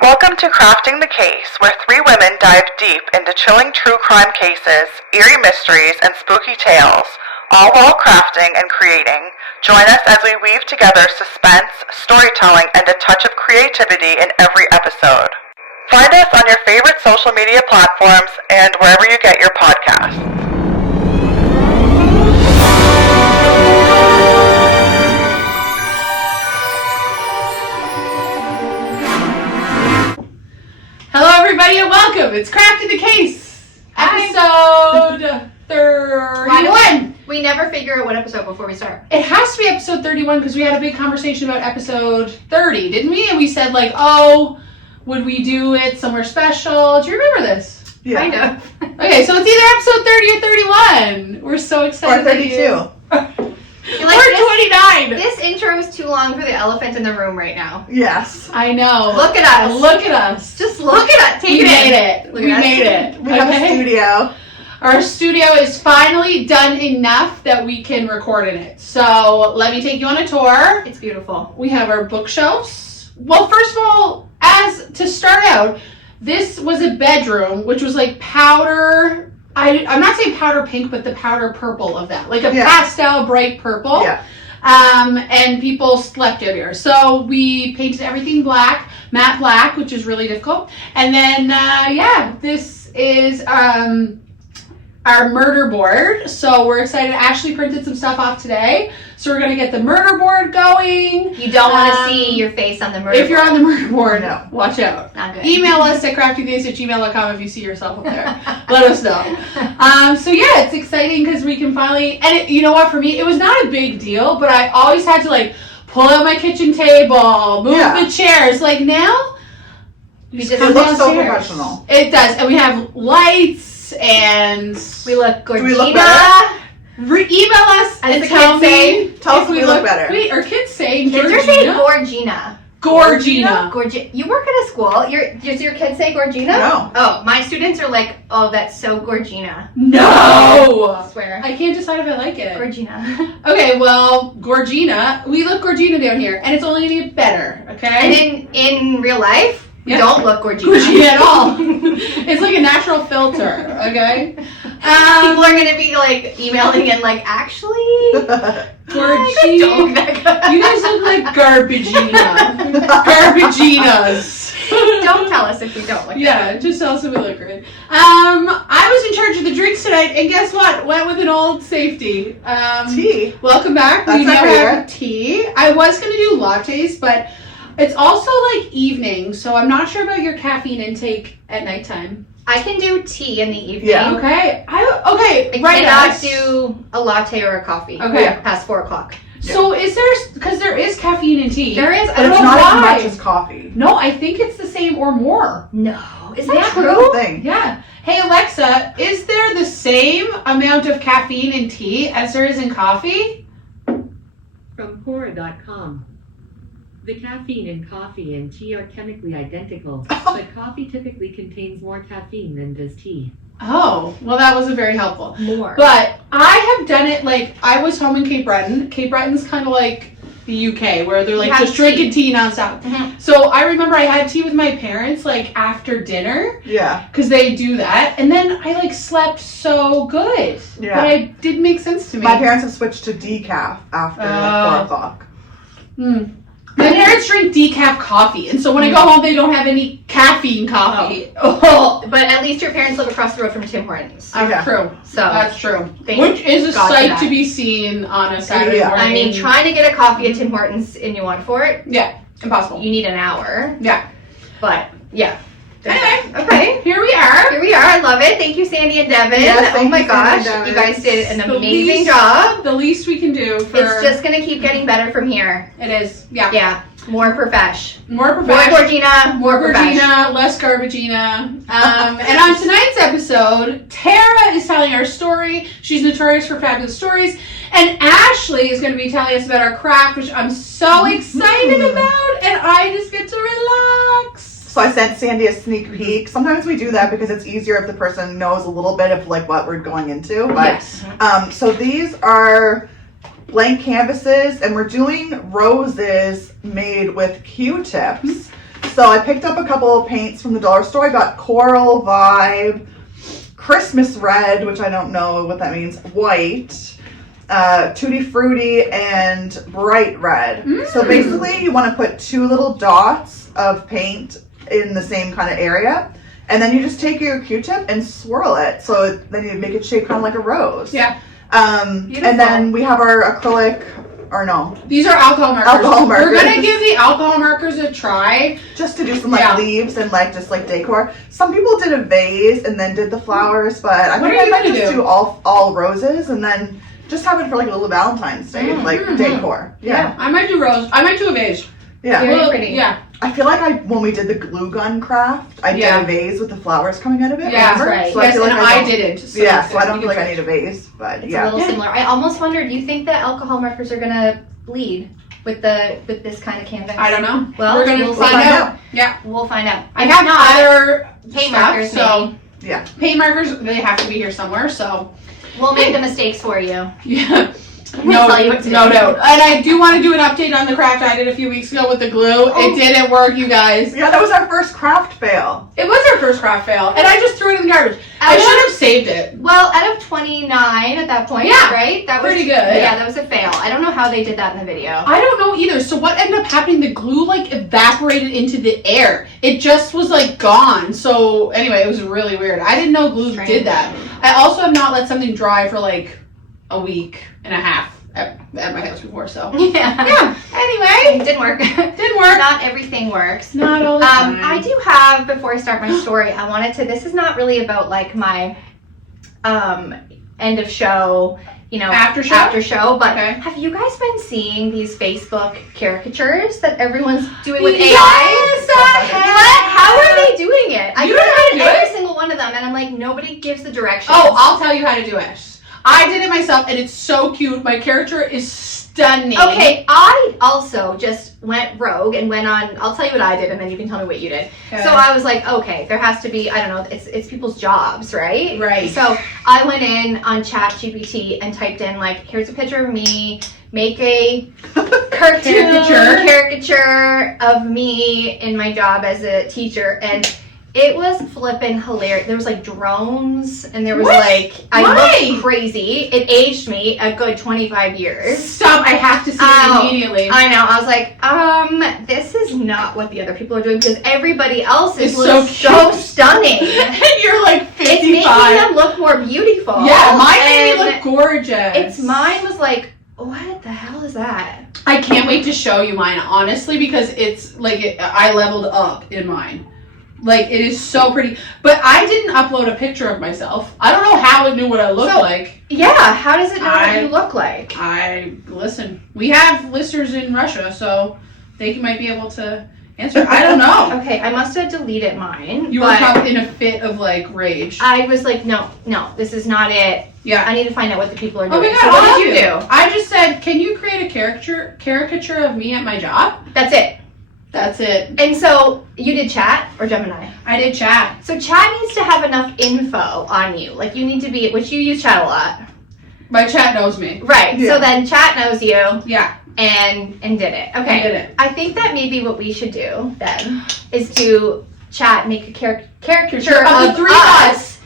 Welcome to Crafting the Case, where three women dive deep into chilling true crime cases, eerie mysteries, and spooky tales, all while crafting and creating. Join us as we weave together suspense, storytelling, and a touch of creativity in every episode. Find us on your favorite social media platforms and wherever you get your podcasts. Hello everybody and welcome. It's Crafting the Case, episode 31. We never figure out what episode before we start. It has to be episode 31 because we had a big conversation about episode 30, didn't we? And we said like, oh, would we do it somewhere special? Do you remember this? Yeah. Kind of. Okay, so it's either episode 30 or 31. We're so excited. Or 32. Or 29. This intro is too long for the elephant in the room right now. Yes. I know. Look at us. Look at us. Just look at us. We made it. We made it. We have a studio. Our studio is finally done enough that we can record in it. So let me take you on a tour. It's beautiful. We have our bookshelves. Well, first of all, as to start out, this was a bedroom, which was like powder. I'm not saying powder pink, but the powder purple of that. Like a pastel bright purple. Yeah. And people slept out here. So we painted everything black, matte black, which is really difficult. And then, this is our murder board. So we're excited. Ashley printed some stuff off today. So we're going to get the murder board going. You don't want to see your face on the murder board. If you're on the murder board, no. Watch out. Not good. Email us at craftingthese@gmail.com if you see yourself up there. Let us know. It's exciting because we can finally, and you know what, for me, it was not a big deal, but I always had to like pull out my kitchen table, move the chairs. Like now, it looks so professional. It does. And we have lights and we look gorgeous. Do we look better? Email us and tell us if we look better. Wait, are kids saying Georgina? Kids are saying Gorgina. Gorgina. You work at a school. Does your kids say Gorgina? No. Oh, my students are like, oh, that's so Gorgina. No! I swear. I can't decide if I like it. Gorgina. Okay, well, Gorgina. We look Gorgina down here, and it's only going to get better, okay? And in real life, we don't look Gorgina. Gorgina at all. It's like a natural filter, okay? People are going to be like emailing and like, actually, Gorgina. You guys look like Garbagina. Garbaginas. Don't tell us if we don't look good. Just tell us if we look good. I was in charge of the drinks tonight, and guess what? Went with an old safety. Tea. Welcome back. That's we now my favorite. have tea. I was going to do lattes, but it's also like evening, so I'm not sure about your caffeine intake at nighttime. I can do tea in the evening. Yeah. Okay. I cannot do a latte or a coffee. Okay. Past 4 o'clock. So is there, because there is caffeine in tea. There is. But it's not as much as coffee. No, I think it's the same or more. No. Is that That's true? the thing. Yeah. Hey Alexa, is there the same amount of caffeine in tea as there is in coffee? From Quora.com. The caffeine in coffee and tea are chemically identical, but coffee typically contains more caffeine than does tea. Oh, well that wasn't very helpful. More. But I have done it like, I was home in Cape Breton. Cape Breton's kind of like the UK where they're like just drinking tea nonstop. Mm-hmm. So I remember I had tea with my parents like after dinner. Yeah. Because they do that. And then I like slept so good. Yeah. But it didn't make sense to me. My parents have switched to decaf after like 4 o'clock. My parents drink decaf coffee, and so when I go home, they don't have any caffeine coffee. Oh. But at least your parents live across the road from Tim Hortons. That's true. So That's true. Which is a sight to be seen on a Saturday morning. I mean, trying to get a coffee at Tim Hortons in New Fort, impossible. you need an hour. Yeah. But, yeah. Anyway. Okay. Here we are. I love it. Thank you, Sandy and Devin. Yes, oh my you, gosh. Sandy and You guys did an The amazing least- job. The least we can do for... It's just going to keep getting better from here. It is. Yeah. Yeah. More profesh. More More professional. Gorgina. More profesh. Gorgina, less Garbagina. And on tonight's episode, Tara is telling our story. She's notorious for fabulous stories. And Ashley is going to be telling us about our craft, which I'm so excited about. And I just get to relax. So I sent Sandy a sneak peek. Sometimes we do that because it's easier if the person knows a little bit of like what we're going into. But, Yes. So these are blank canvases, and we're doing roses made with Q-tips. So I picked up a couple of paints from the dollar store. I got Coral Vibe, Christmas Red, which I don't know what that means, White, Tutti Frutti, and Bright Red. So basically you want to put 2 little dots of paint in the same kind of area, and then you just take your Q-tip and swirl it. So then you make it shape kind of like a rose. Yeah. And then we have our acrylic, or no, These are alcohol markers. Alcohol markers. We're gonna give the alcohol markers a try. just to do some like leaves and like just like decor. Some people did a vase and then did the flowers, but I What think are you I might gonna just do? do all roses and then just have it for like a little Valentine's Day, like decor. Yeah. I might do rose. I might do a vase. Yeah. Very pretty. Yeah. I feel like when we did the glue gun craft, I did Yeah. a vase with the flowers coming out of it. Yeah, remember? right. So Yes, I feel like and I I don't- didn't. So Yeah, so I don't you feel like can I need a vase, but It's yeah. a little similar. I almost wondered, do you think that alcohol markers are gonna bleed with this kind of canvas? I don't know. Well, We're gonna we'll find find out. Yeah. We'll find out. I If have not, other paint stuff, markers, so Yeah. paint markers, they have to be here somewhere. So we'll make the mistakes for you. yeah. We'll tell you what to no do. doubt. And I do want to do an update on the craft I did a few weeks ago with the glue. Oh. It didn't work, you guys. Yeah, that was our first craft fail. It was our first craft fail, and I just threw it in the garbage. I Out of- should have saved it. Well, out of 29 at that point, Yeah. right? That was Pretty good. Yeah, that was a fail. I don't know how they did that in the video. I don't know either. So what ended up happening? The glue like evaporated into the air. It just was like gone. So anyway, it was really weird. I didn't know glue Strange. did that. I also have not let something dry for like a week and a half at my house before. So Yeah. yeah. Anyway, It didn't work. didn't work. Not everything works. Not all the time. I do have, before I start my story, I wanted to, this is not really about like my end of show, you know, After show? but Okay. have you guys been seeing these Facebook caricatures that everyone's doing with AI? Yes, I have. How are they doing it? I You know how to tried do every it? single one of them, and I'm like, nobody gives the directions. Oh, I'll tell you how to do it. I did it myself, and it's so cute. My character is stunning. Okay, I also just went rogue and went on, I'll tell you what I did and then you can tell me what you did. Okay. So I was like, okay, there has to be, I don't know, it's people's jobs, right? Right. So I went in on ChatGPT and typed in like, here's a picture of me, make a cartoon caricature of me in my job as a teacher, and it was flippin' hilarious. There was like drones and there was What? like, I Why? looked crazy. It aged me a good 25 years. Stop! I have to see Oh, it immediately. I know. I was like, this is not what the other people are doing because everybody else is It's so so cute. stunning. And you're like It's making 55. them look more beautiful. Yeah, mine made me And look gorgeous. mine was like, what the hell is that? I can't wait to show you mine, honestly, because it's like I leveled up in mine. Like, it is so pretty. But I didn't upload a picture of myself. I don't know how it knew what I looked So- like. Yeah, how does it know what you look like? Listen, we have listeners in Russia, so they might be able to answer. I don't know. Okay, I must have deleted mine. You were but probably in a fit of, like, rage. I was like, no, this is not it. Yeah. I need to find out what the people are doing. Okay, good. So I'll what help did you do? I just said, can you create a caricature of me at my job? That's it. That's it. And so you did chat or Gemini? I did chat. So chat needs to have enough info on you. Like you need to be, which you use chat a lot. My chat knows me. Right. Yeah. So then chat knows you Yeah. and did it. I Okay. did it. I think that maybe what we should do then is to chat, make a caricature Of the of three of us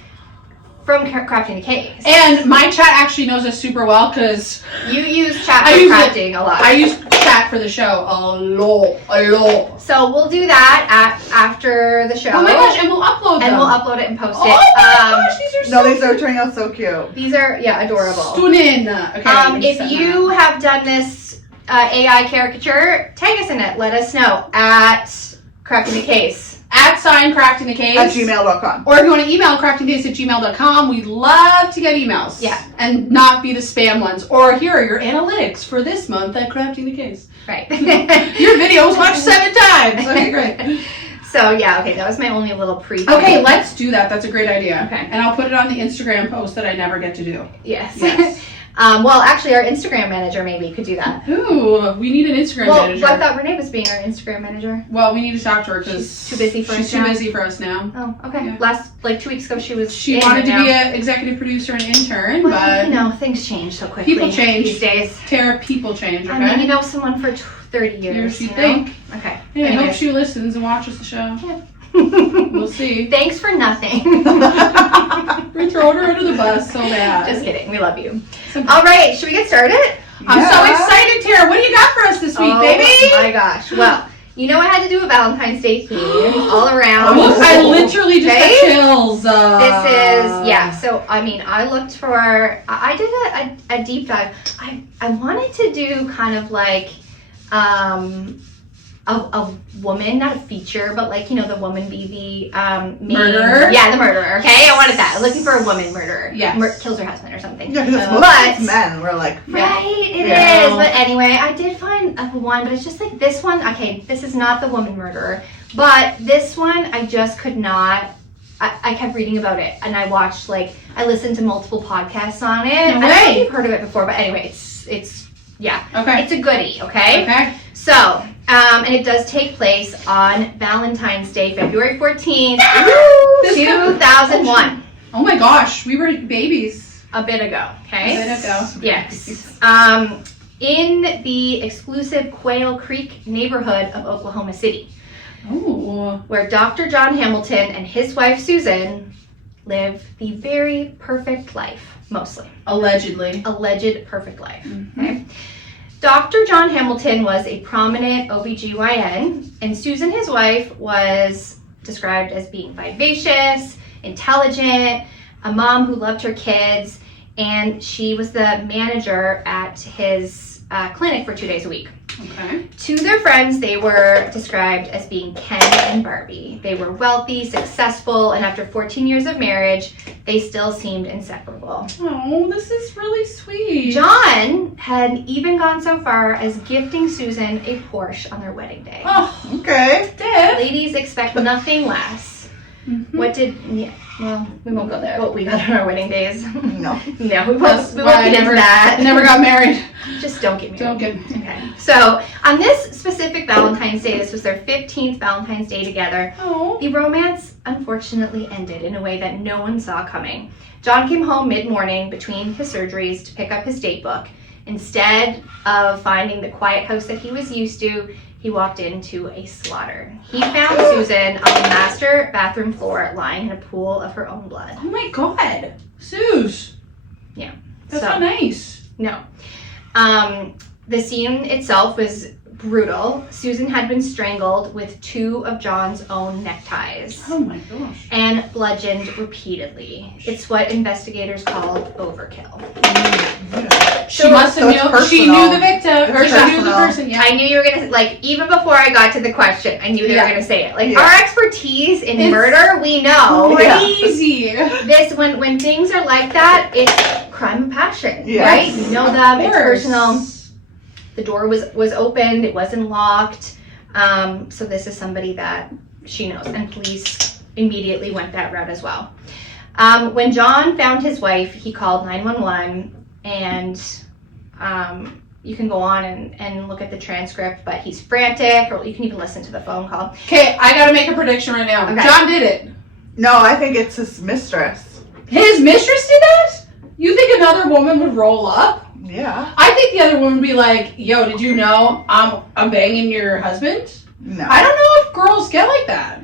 from Crafting the Case. And my chat actually knows us super well because You use chat I for use it. crafting a lot. I use chat for the show a lot. So we'll do that after the show. Oh my gosh, and we'll upload them. And we'll upload it and post Oh it. my gosh, these are so No, these are turning out so cute. These are, adorable. stunning. Okay, let me If set you that. have done this AI caricature, tag us in it. Let us know at Crafting the Case. @crafting the case At gmail.com. or if you want to email craftingcase@gmail.com, we'd love to get emails. Yeah. And not be the spam ones. Or here are your analytics for this month at Crafting the Case. Right. Your video was watched 7 times. Okay, great. So yeah, okay, that was my only little pre. Okay, let's do that. That's a great idea. Okay. And I'll put it on the Instagram post that I never get to do. Yes. Yes. Well, actually, our Instagram manager maybe could do that. Ooh, we need an Instagram manager. Well, I thought Renee was being our Instagram manager. Well, we need to talk to her because She's too busy for us She's too busy for us now. Oh, okay. Yeah. Last, 2 weeks ago, she was. She in, wanted to and be now- an executive producer and intern, Well, but things change so quickly. people change. these days. Tara, people change, okay? I mean, you know someone for 30 years. you know? think. Okay. Hey, I hope Anyways. she listens and watches the show. Yeah. We'll see. Thanks for nothing. We're throwing her under the bus so bad. Just kidding. We love you. So- All right. Should we get started? I'm so Yeah. excited, Tara. What do you got for us this week, Oh baby? my gosh. Well, I had to do a Valentine's Day theme all around. Look, I literally just Okay? got chills. This is, yeah, so I mean, I looked for, I did a deep dive. I wanted to do kind of like a woman, not a feature, but like, the woman be the main, Murderer? Yeah, the murderer, okay? I wanted that. Looking for a woman murderer. Yes. Kills her husband or something. Yeah, because it's But- mostly men. We're like, Right, it is. Yeah. But anyway, I did find one, but it's just like this one. Okay, this is not the woman murderer, but this one I just could not. I kept reading about it, and I watched I listened to multiple podcasts on it. No I don't know way. if you've heard of it before, but anyway, it's Okay. it's a goodie. Okay. Okay. So, and it does take place on Valentine's Day, February 14th, This 2001. Oh my gosh, we were babies A bit ago. Okay. a bit ago. Yes. In the exclusive Quail Creek neighborhood of Oklahoma City, Oh. where Dr. John Hamilton and his wife Susan live the very perfect life, mostly. Allegedly. Alleged perfect life. Mhm. Okay. Dr. John Hamilton was a prominent OBGYN, and Susan, his wife, was described as being vivacious, intelligent, a mom who loved her kids, and she was the manager at his clinic for 2 days a week. Okay. To their friends, they were described as being Ken and Barbie. They were wealthy, successful, and after 14 years of marriage, they still seemed inseparable. Oh, this is really sweet. John had even gone so far as gifting Susan a Porsche on their wedding day. Oh, okay. Deb. Ladies expect nothing less. Mhm. Well, we won't go there. What we got on our wedding days. No. No, we That's won't why get into that. I never got married. Just don't get married. Don't get. Okay. So, on this specific Valentine's Day, this was their 15th Valentine's Day together, Oh. the romance unfortunately ended in a way that no one saw coming. John came home mid-morning between his surgeries to pick up his date book. Instead of finding the quiet house that he was used to, he walked into a slaughter. He found Susan on the master bathroom floor, lying in a pool of her own blood. Oh my God, Suze. Yeah. That's So- not nice. No. The scene itself was brutal. Susan had been strangled with 2 of John's own neckties Oh my gosh. and bludgeoned repeatedly. It's what investigators called overkill. She must have So knew. it's She personal. knew the victim, or It's she knew the personal. person. Yeah. I knew you were gonna even before I got to the question, I knew they Yeah. were gonna say it. Yeah. Our expertise in It's murder, we know. Yeah. Crazy. This when things are like that, it's crime of passion, Yes. right? You know them. Of It's course. personal. The door was opened. It wasn't locked. So this is somebody that she knows, and police immediately went that route as well. When John found his wife, he called 911, and you can go on and look at the transcript, but he's frantic, or you can even listen to the phone call. Okay, I gotta make a prediction right now. Okay. John did it. No, I think it's his mistress. His mistress did that? You think another woman would roll up? Yeah. I think the other woman would be like, "Yo, did you know I'm banging your husband?" No. I don't know if girls get like that.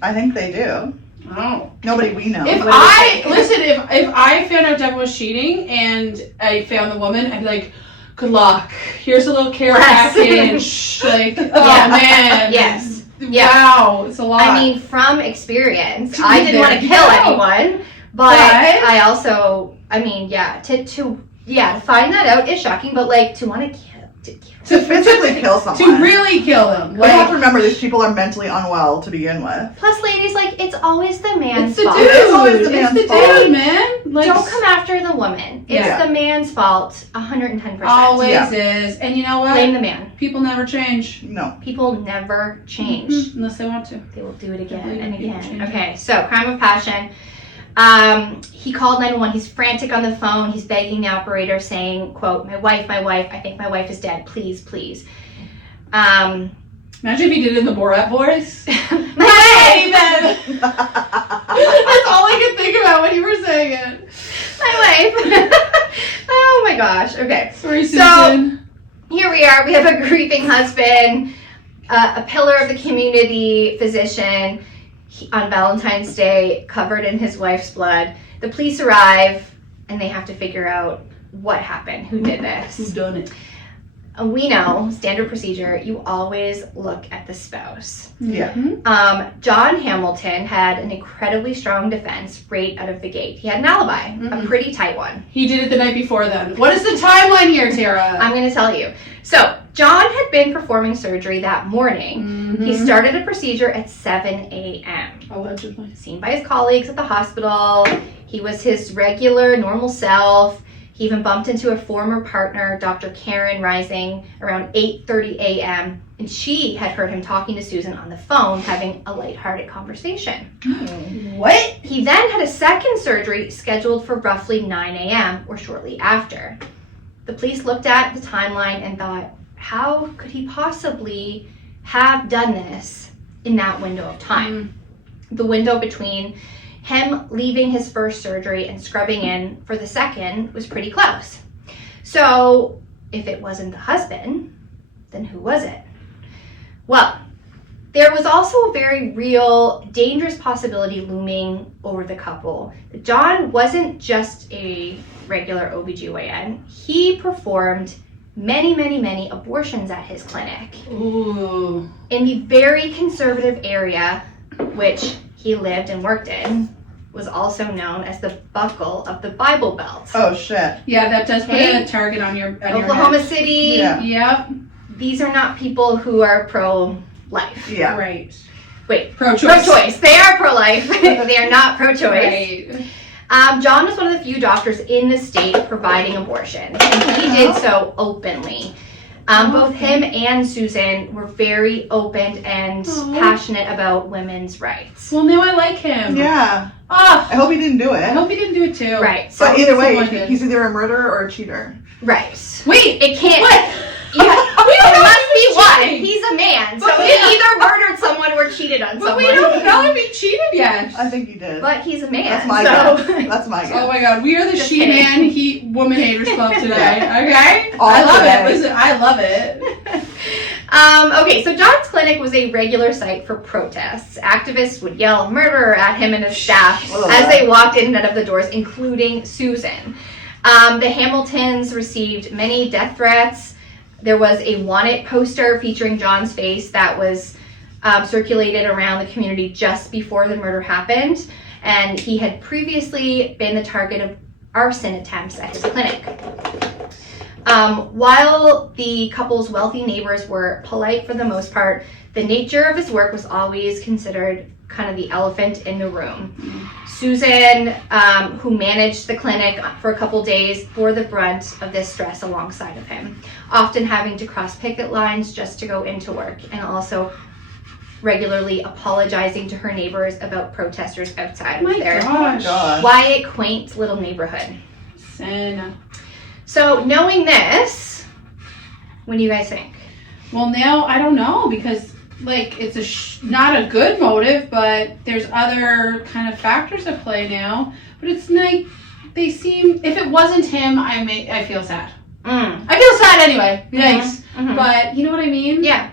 I think they do. Oh. Nobody we know. If What do you think? listen, if I found out Devin was cheating and I found the woman, I'd be like, "Good luck. Here's a little care Yes. package." Like, oh Yeah. man. Yes. Yeah. Wow, it's a lot. I mean, from experience, To I be didn't want to there. kill No. anyone, but But- I also, I mean, yeah, to find that out is shocking, but like to want to kill. to physically kill someone. to really kill them. We have Like, to remember these people are mentally unwell to begin with. Plus, ladies, like it's always the man's it's the fault. dude. It's always the It's man's the fault. dude, man. Like, Don't come after the woman. It's Yeah. the man's fault, 110%. always Yeah. is. And you know what? Blame the man. People never change. No. People never change. Unless they want to. They will do it again Definitely and people again. change. Okay, so crime of passion. He called 911. He's frantic on the phone. He's begging the operator, saying, quote, my wife, I think my wife is dead. Please, please. Imagine if he did it in the Borat voice. My wife! That's all I could think about when you were saying it. My wife. Oh my gosh. Okay. Sorry, Susan. Here we are. We have a grieving husband, a pillar of the community, physician, on Valentine's Day, covered in his wife's blood. The police arrive, and they have to figure out what happened, who did this. Who's done it? We know, standard procedure, you always look at the spouse. Yeah. John Hamilton had an incredibly strong defense right out of the gate. He had an alibi, a pretty tight one. He did it the night before then. What is the timeline here, Tara? I'm going to tell you. So, John had been performing surgery that morning. He started a procedure at 7 a.m. Allegedly. Seen by his colleagues at the hospital. He was his regular, normal self. He even bumped into a former partner, Dr. Karen Rising, around 8:30 a.m. And she had heard him talking to Susan on the phone, having a lighthearted conversation. What? He then had a second surgery scheduled for roughly 9 a.m. or shortly after. The police looked at the timeline and thought, how could he possibly have done this in that window of time? The window between him leaving his first surgery and scrubbing in for the second was pretty close. So if it wasn't the husband, then who was it? Well, there was also a very real, dangerous possibility looming over the couple. John wasn't just a regular OBGYN. He performed many abortions at his clinic. Ooh. In the very conservative area, which he lived and worked in, was also known as the buckle of the Bible Belt. Oh, shit. Yeah, that does put Okay. a target on your Oklahoma City. Yeah. Yep. These are not people who are pro-life. Yeah. Right. Wait, Pro-choice. pro-choice. They are pro-life. They are not pro-choice. Right. John was one of the few doctors in the state providing abortions, and he did so openly. Both him and Susan were very open and passionate about women's rights. Well, now I like him. Yeah. Oh, I hope he didn't do I it. hope he didn't do it too. Right. So So, either way, someone did. he's either a murderer or a cheater. right. Wait. It can't. What? Yeah. We don't It know must if be he's one. cheating. He's a man, so But he we- either murdered someone or cheated on But someone. we don't know if he cheated yet. I think he did. But he's a man. That's my so. guess. That's my guess. Oh my god, we are the Just she-man, woman haters club today. Okay? All I love today. it. Listen, I love it. Okay, so John's clinic was a regular site for protests. Activists would yell murderer at him and his staff Ugh. as they walked in and out of the doors, including Susan. The Hamiltons received many death threats. There was a wanted poster featuring John's face that was circulated around the community just before the murder happened, and he had previously been the target of arson attempts at his clinic. While the couple's wealthy neighbors were polite for the most part, the nature of his work was always considered kind of the elephant in the room. Susan, who managed the clinic for a couple days, bore the brunt of this stress alongside of him, often having to cross picket lines just to go into work, and also regularly apologizing to her neighbors about protesters outside Oh of my their gosh. God. quiet, quaint little neighborhood. Sin. So, knowing this, what do you guys think? Well, now I don't know because, like, it's not a good motive, but there's other kind of factors at play now. But it's like they seem. If it wasn't him, I feel sad. I feel sad anyway. Yikes. Mhm. But you know what I mean? Yeah.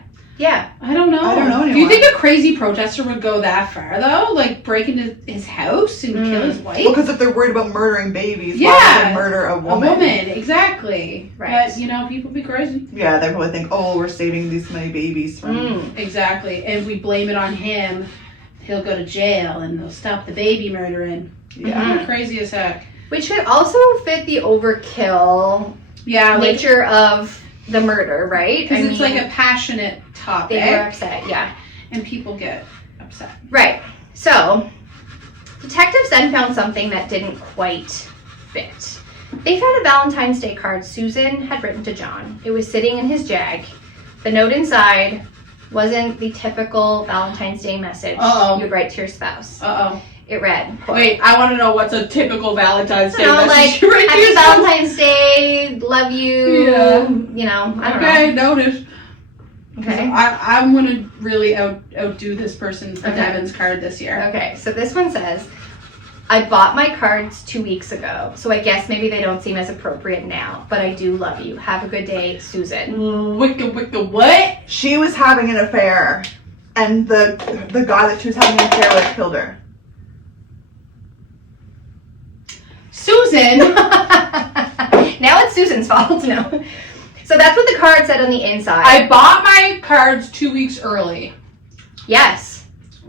I don't know. I don't know Do you anyone. think a crazy protester would go that far though? Like break into his house and kill his wife? Well, because if they're worried about murdering babies, why Yeah. would they murder a A woman? woman, exactly. Right. But you know, people be crazy. Yeah, they probably think, oh, we're saving these many babies from. Exactly. And we blame it on him. He'll go to jail and they'll stop the baby murdering. Yeah. They're crazy as heck. Which could also fit the overkill Yeah, like nature of the murder, right? because it's like a passionate topic, they were upset, yeah. and people get upset. Right. So, detectives then found something that didn't quite fit. They found a Valentine's Day card Susan had written to John. It was sitting in his Jag. The note inside wasn't the typical Valentine's Day message Uh-oh. you would write to your spouse. Uh-oh. It read, quote, Wait, I want to know what's a typical Valentine's Day you know, message. like, you write to happy yourself? Valentine's Day, love you, Yeah. you know, I don't Okay, noted. know. Okay. I'm going to really outdo this person for Okay. Devin's card this year. Okay, so this one says, I bought my cards 2 weeks ago, so I guess maybe they don't seem as appropriate now, but I do love you. Have a good day, Susan. Wicca, what? She was having an affair, and the guy that she was having an affair with killed her. Susan. Now it's Susan's fault. No. So that's what the card said on the inside. I bought my cards 2 weeks early. Yes.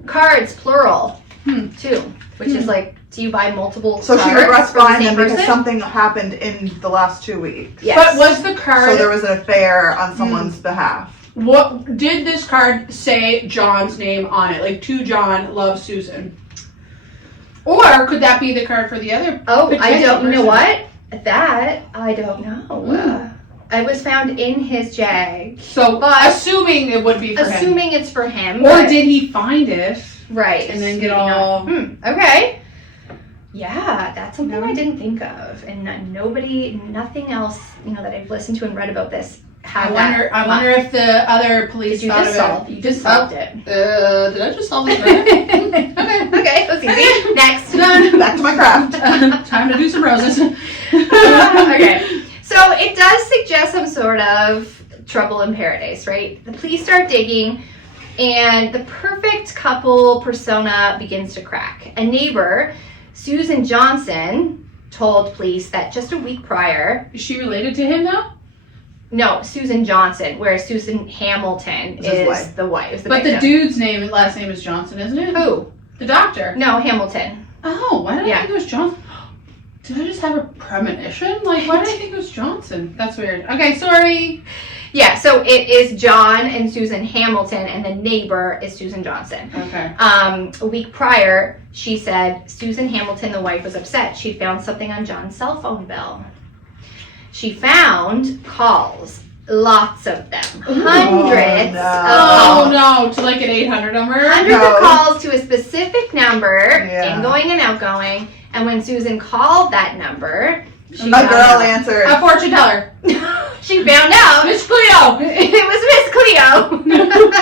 Cards, plural. Hmm. Too. Which is like, do you buy multiple So cards she regrets for the buying same them because person? something happened in the last 2 weeks. Yes. But was the card... So there was an affair on someone's behalf. What did this card say John's name on it? Like, to John, love Susan. Or could that be the card for the other? Oh, I potential don't, you know person? what? That, I don't know. It was found in his jag. So, But- assuming it would be for him. Assuming it's for him. Or but- did he find it Right. and then get maybe not. all... Okay. Yeah, that's something I didn't think of. And nothing else, that I've listened to and read about this I wonder if the other police Did you thought just of solve? it. You just solved it. Did I just solve this right? Okay. Okay, that's easy. Next. Done. Back to my craft. Time to do some roses. Okay. So it does suggest some sort of trouble in paradise, right? The police start digging, and the perfect couple persona begins to crack. A neighbor, Susan Johnson, told police that just a week prior, Is she related to him though? no, Susan Johnson, whereas Susan Hamilton Is his is wife. the wife. Is the But the victim. dude's last name is Johnson, isn't it? Who? The doctor. No, Hamilton. Oh, why did I Yeah. think it was Johnson? Did I just have a premonition? Like, why did I think it was Johnson? That's weird. Okay, sorry. Yeah, so it is John and Susan Hamilton, and the neighbor is Susan Johnson. Okay. A week prior, she said Susan Hamilton, the wife, was upset. She found something on John's cell phone bill. She found calls, lots of them, hundreds no. of Oh calls. no, to like an 800 number? Hundreds No. of calls to a specific number, Yeah. ingoing and outgoing. And when Susan called that number, she A found girl out. answered. A fortune teller. She found out Miss Cleo. it was Miss Cleo.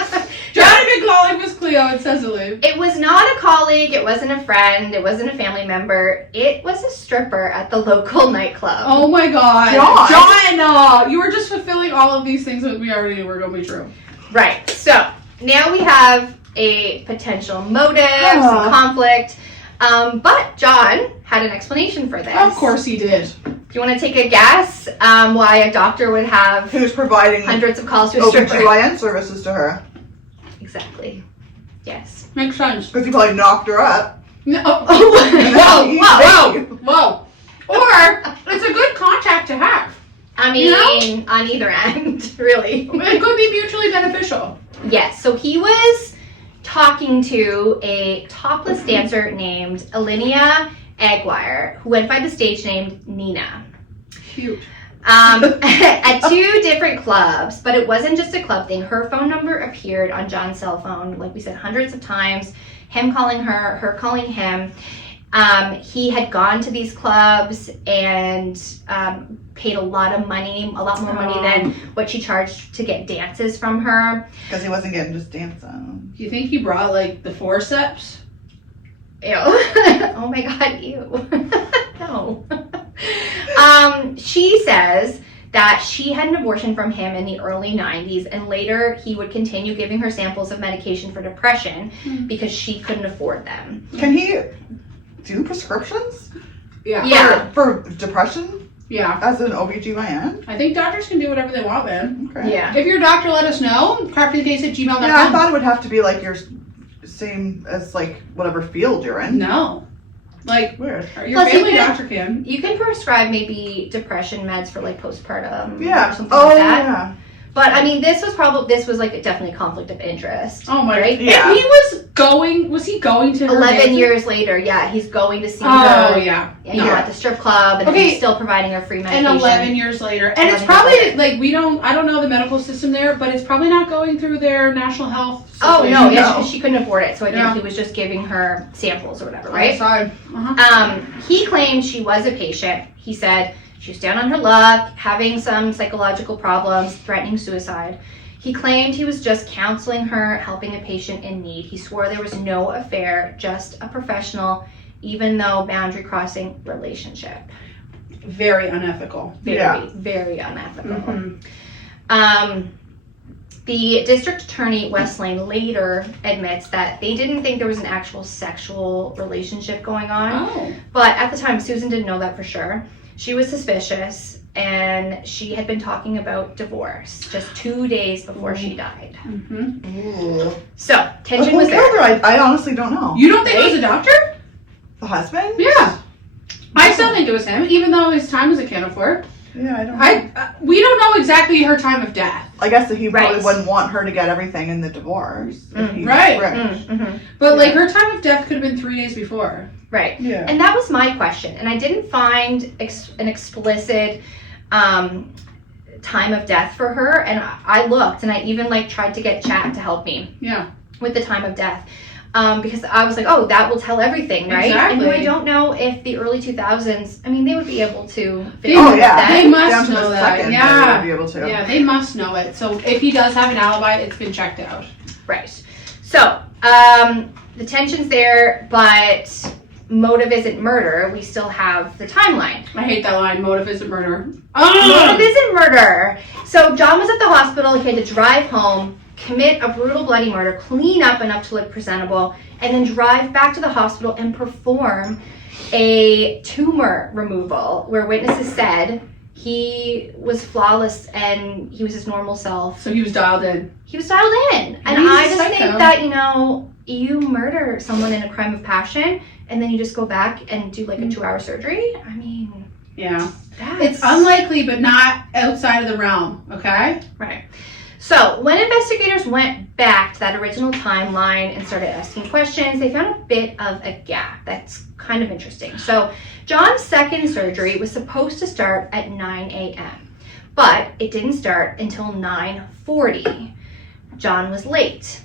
Johnny been calling Miss Cleo and Cecily. It was not a colleague, it wasn't a friend, it wasn't a family member. It was a stripper at the local nightclub. Oh my god. John. You were just fulfilling all of these things that we already knew were going to be true. Right. So now we have a potential motive, some conflict. But John had an explanation for this. Of course he did. Do you want to take a guess why a doctor would have Who's providing hundreds of calls to a stripper? OBGYN services to her? Exactly. Yes. Makes sense. Because he probably knocked her up. No. Whoa, Whoa. Or it's a good contact to have. I mean, on either end, really. It could be mutually beneficial. Yes, so he was talking to a topless dancer named Alinea Aguirre, who went by the stage name Nina. Cute. At two different clubs, but it wasn't just a club thing. Her phone number appeared on John's cell phone, like we said, hundreds of times. Him calling her calling him. He had gone to these clubs and paid a lot more money than what she charged to get dances from her. Because he wasn't getting just dance on. Do you think he brought like the forceps? Ew. Oh my god, ew. No. She says that she had an abortion from him in the early 90s, and later he would continue giving her samples of medication for depression because she couldn't afford them. Can he do prescriptions? Yeah. For depression Yeah. as an OBGYN? I think doctors can do whatever they want, man. Okay. Yeah. If you're a doctor, let us know. craftythecase@gmail.com. Yeah, I thought it would have to be like your same as like whatever field you're in. No. Like, Weird. your Plus, family you can- doctor can. You can prescribe maybe depression meds for like postpartum Yeah. or something Oh, like that. yeah. But I mean, this was like definitely a conflict of interest. Oh my Right? god. Yeah. And he was Was he going to her 11 dancing? years later, yeah, he's going to see Oh, her. yeah. You know, at the strip club, and Okay. he's still providing her free medication. And 11 years later. And 11 it's probably, years like, I don't know the medical system there, but it's probably not going through their national health Oh, situation. no, yeah, she couldn't afford it, so I think Yeah. he was just giving her samples or whatever, right? Outside. Uh-huh. He claimed she was a patient. He said she was down on her luck, having some psychological problems, threatening suicide. He claimed he was just counseling her, helping a patient in need. He swore there was no affair, just a professional, even though boundary crossing relationship. Very unethical. Very, very unethical. Mhm. The district attorney, West Lane, later admits that they didn't think there was an actual sexual relationship going on. Oh. But at the time, Susan didn't know that for sure. She was suspicious, and she had been talking about divorce just 2 days before she died. Mm-hmm. Ooh. So, tension Who was there. killed her? I honestly don't know. You don't think it was a doctor? The husband? Yeah. I still think it was him, even though his time was accounted for. Yeah, I don't know. We don't know exactly her time of death. I guess that he probably Right. wouldn't want her to get everything in the divorce. If he's Right. rich. But, like, her time of death could have been 3 days before. Right. Yeah. And that was my question. And I didn't find an explicit time of death for her. And I looked, and I even, like, tried to get chat to help me Yeah. with the time of death. Because I was like, oh, that will tell everything, right? Exactly. And I don't know if the early 2000s, I mean, they would be able to They- figure Oh, it yeah. out They then. must Down to know the that. second, Yeah. they would be able to. Yeah, they must know it. So if he does have an alibi, it's been checked out. Right. So, the tension's there, but motive isn't murder. We still have the timeline. I hate that line. Motive isn't murder. Motive isn't murder. So John was at the hospital. He had to drive home, commit a brutal bloody murder, clean up enough to look presentable, and then drive back to the hospital and perform a tumor removal where witnesses said he was flawless and he was his normal self. So he was dialed in. He was dialed in. And He's I a just psycho. think that, you murder someone in a crime of passion and then you just go back and do like a 2-hour surgery. I mean, Yeah. that's... It's unlikely, but not outside of the realm, okay? Right. So, when investigators went back to that original timeline and started asking questions, they found a bit of a gap. That's kind of interesting. So, John's second surgery was supposed to start at 9 a.m., but it didn't start until 9:40. John was late.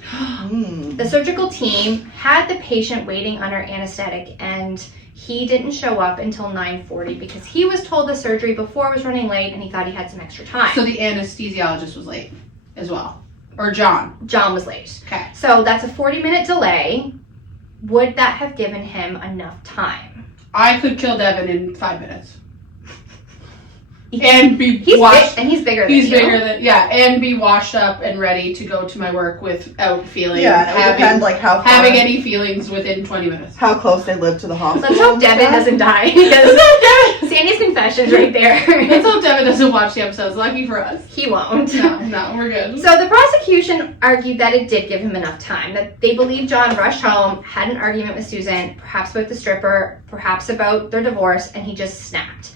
The surgical team had the patient waiting under anesthetic, and he didn't show up until 9:40 because he was told the surgery before was running late and he thought he had some extra time. So the anesthesiologist was late as well. Or John. John was late. Okay. So that's a 40-minute delay. Would that have given him enough time? I could kill Devin in 5 minutes. And be He's washed. big, and he's bigger than He's you. bigger than, yeah, and be washed up and ready to go to my work without feeling, Yeah, it would depend like how far, having any feelings within 20 minutes. how close they live to the hospital. Let's hope and Devin stuff. doesn't die. Because Sandy's confession's right Let's there. hope Devin doesn't watch the episodes. Lucky for us. He won't. No, we're good. So the prosecution argued that it did give him enough time, that they believe John rushed home, had an argument with Susan, perhaps about the stripper, perhaps about their divorce, and he just snapped.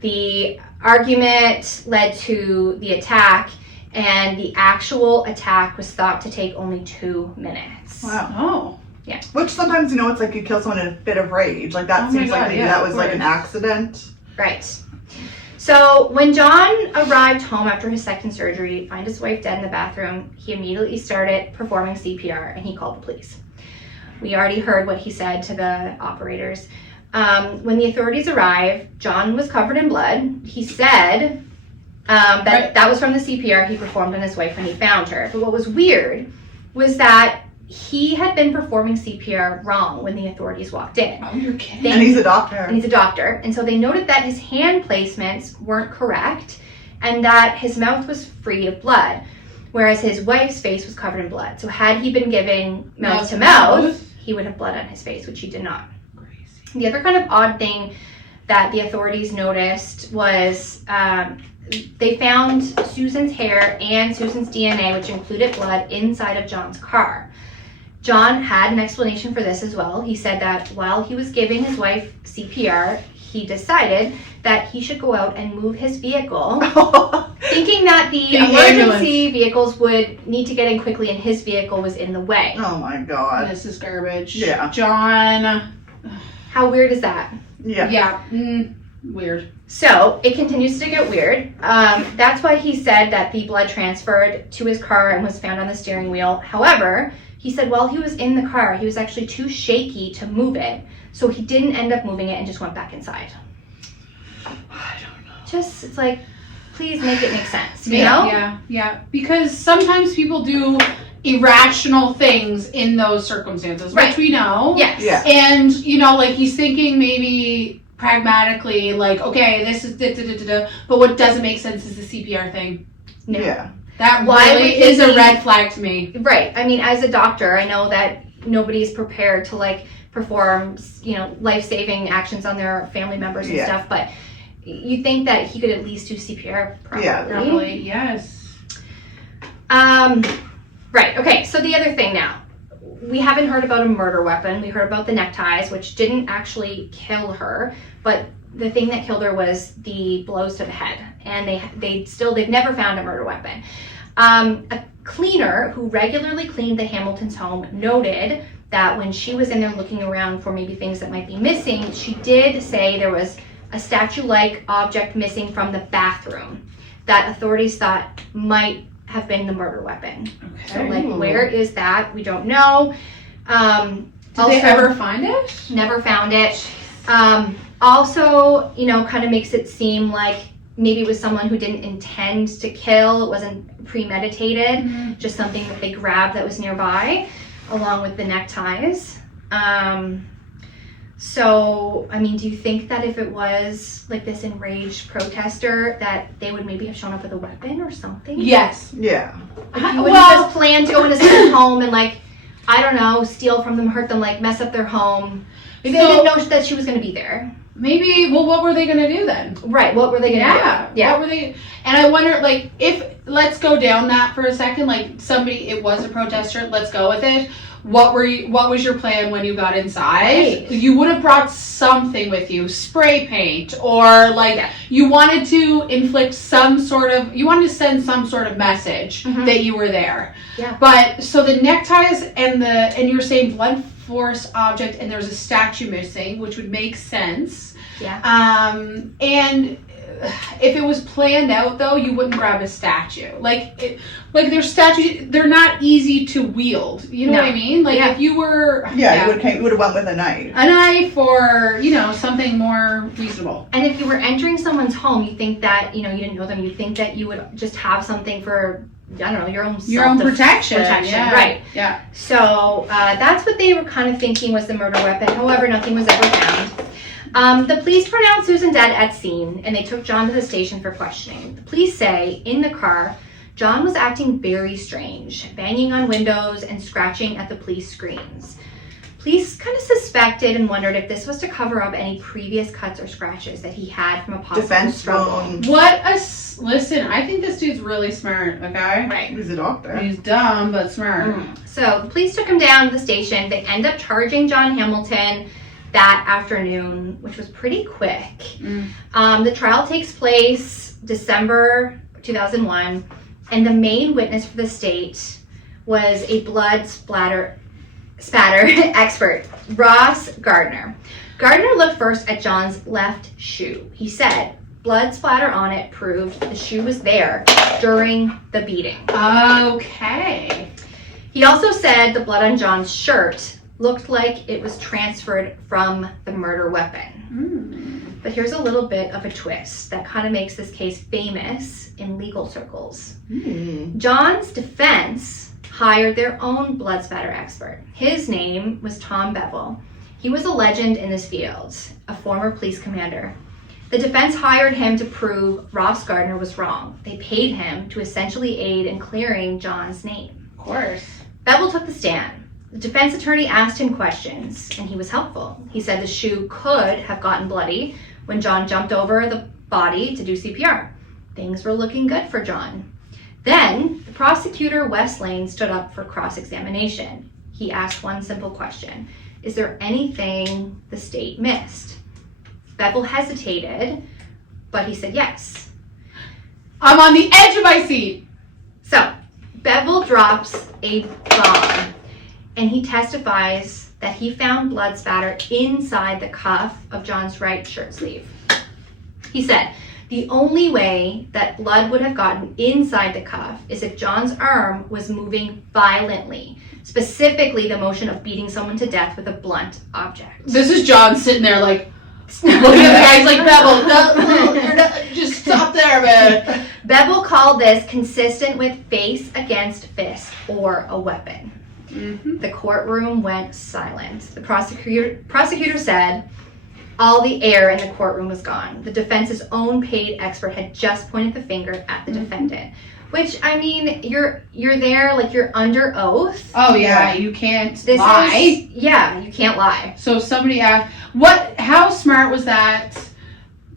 The argument led to the attack, and the actual attack was thought to take only 2 minutes. Wow. Oh. Which sometimes, it's like you kill someone in a fit of rage. Like that Oh my seems like God, maybe yeah, that of was like an course. accident. Right. So when John arrived home after his second surgery, found his wife dead in the bathroom, he immediately started performing CPR and he called the police. We already heard what he said to the operators. When the authorities arrived, John was covered in blood. He said that was from the CPR he performed on his wife when he found her. But what was weird was that he had been performing CPR wrong when the authorities walked in. Oh, you're kidding. And he's a doctor. And he's a doctor. And so they noted that his hand placements weren't correct and that his mouth was free of blood, whereas his wife's face was covered in blood. So had he been giving mouth to mouth, he would have blood on his face, which he did not. Crazy. The other kind of odd thing that the authorities noticed was they found Susan's hair and Susan's DNA, which included blood, inside of John's car. John had an explanation for this as well. He said that while he was giving his wife CPR, he decided that he should go out and move his vehicle Thinking that the The emergency vehicles would need to get in quickly and his vehicle was in the way. Oh my god. This is garbage. Yeah. John. How weird is that? Yeah. Yeah. Weird. So it continues to get weird. That's why he said that the blood transferred to his car and was found on the steering wheel. However, he said while he was in the car, he was actually too shaky to move it. So he didn't end up moving it and just went back inside. I don't know. Just, it's like, please make it make sense, you know? Yeah. Because sometimes people do irrational things in those circumstances, Right. which we know. Yes. Yeah. And, like he's thinking maybe pragmatically, like, okay, this is but what doesn't make sense is the CPR thing. No. Yeah. That Why really would is he- a red flag to me. Right. I mean, as a doctor, I know that nobody's prepared to, like, perform, life-saving actions on their family members and Yeah. stuff, but you think that he could at least do CPR properly. Yeah. Probably, yes. Right. Okay. So the other thing now, we haven't heard about a murder weapon. We heard about the neckties, which didn't actually kill her, but the thing that killed her was the blows to the head, and they've never found a murder weapon. A cleaner who regularly cleaned the Hamiltons' home noted that when she was in there looking around for maybe things that might be missing, she did say there was a statue-like object missing from the bathroom that authorities thought might have been the murder weapon. So, Okay. like, where is that? We don't know. Did they ever find it? Never found it. Also, kind of makes it seem like maybe it was someone who didn't intend to kill. It wasn't premeditated, just something that they grabbed that was nearby, along with the neckties. So, I mean, do you think that if it was like this enraged protester, that they would maybe have shown up with a weapon or something? Yes. Yeah. Like, you wouldn't just plan to go into someone's home and, like, I don't know, steal from them, hurt them, like, mess up their home. Maybe they didn't know that she was going to be there. Maybe, what were they going to do then? Right, what were they going to do? Yeah. What were they? And I wonder, like, let's go down that for a second. Like, it was a protester. Let's go with it. What was your plan when you got inside? Right. You would have brought something with you, spray paint, or you wanted to inflict you wanted to send some sort of message that you were there. Yeah. But so the neckties and you're saying blunt force object, and there's a statue missing, which would make sense. Yeah. And if it was planned out, though, you wouldn't grab a statue. There's statues, they're not easy to wield. You know what I mean? Like, if you were... Yeah, you would have went with a knife. A knife or, something more reasonable. And if you were entering someone's home, you think that, you didn't know them, you think that you would just have something for, I don't know, your own protection. Yeah. Right. Yeah. So that's what they were kind of thinking was the murder weapon. However, nothing was ever found. The police pronounced Susan dead at scene, and they took John to the station for questioning. The police say, in the car, John was acting very strange, banging on windows and scratching at the police screens. Police kind of suspected and wondered if this was to cover up any previous cuts or scratches that he had from a possible Defense struggle. wound. Listen, I think this dude's really smart, okay? Right. He's a doctor. He's dumb, but smart. So the police took him down to the station. They end up charging John Hamilton that afternoon, which was pretty quick. The trial takes place December 2001, and the main witness for the state was a blood spatter expert, Ross Gardner. Gardner looked first at John's left shoe. He said blood splatter on it proved the shoe was there during the beating. Okay. He also said the blood on John's shirt looked like it was transferred from the murder weapon. But here's a little bit of a twist that kind of makes this case famous in legal circles. John's defense hired their own blood spatter expert. His name was Tom Bevel. He was a legend in this field, a former police commander. The defense hired him to prove Ross Gardner was wrong. They paid him to essentially aid in clearing John's name. Of course. Bevel took the stand. The defense attorney asked him questions, and he was helpful. He said the shoe could have gotten bloody when John jumped over the body to do CPR. Things were looking good for John. Then, the prosecutor, Wes Lane, stood up for cross-examination. He asked one simple question. Is there anything the state missed? Bevel hesitated, but he said yes. I'm on the edge of my seat. So, Bevel drops a bomb, and he testifies that he found blood spatter inside the cuff of John's right shirt sleeve. He said, the only way that blood would have gotten inside the cuff is if John's arm was moving violently, specifically the motion of beating someone to death with a blunt object. This is John sitting there like, looking at the guys like, Bevel, just stop there, man. Bevel called this consistent with face against fist or a weapon. Mm-hmm. The courtroom went silent. The prosecutor said all the air in the courtroom was gone. The defense's own paid expert had just pointed the finger at the defendant. Which, I mean, you're there, like, you're under oath. Oh, yeah, you can't This lie. Yeah, you can't lie. So if somebody asked, how smart was that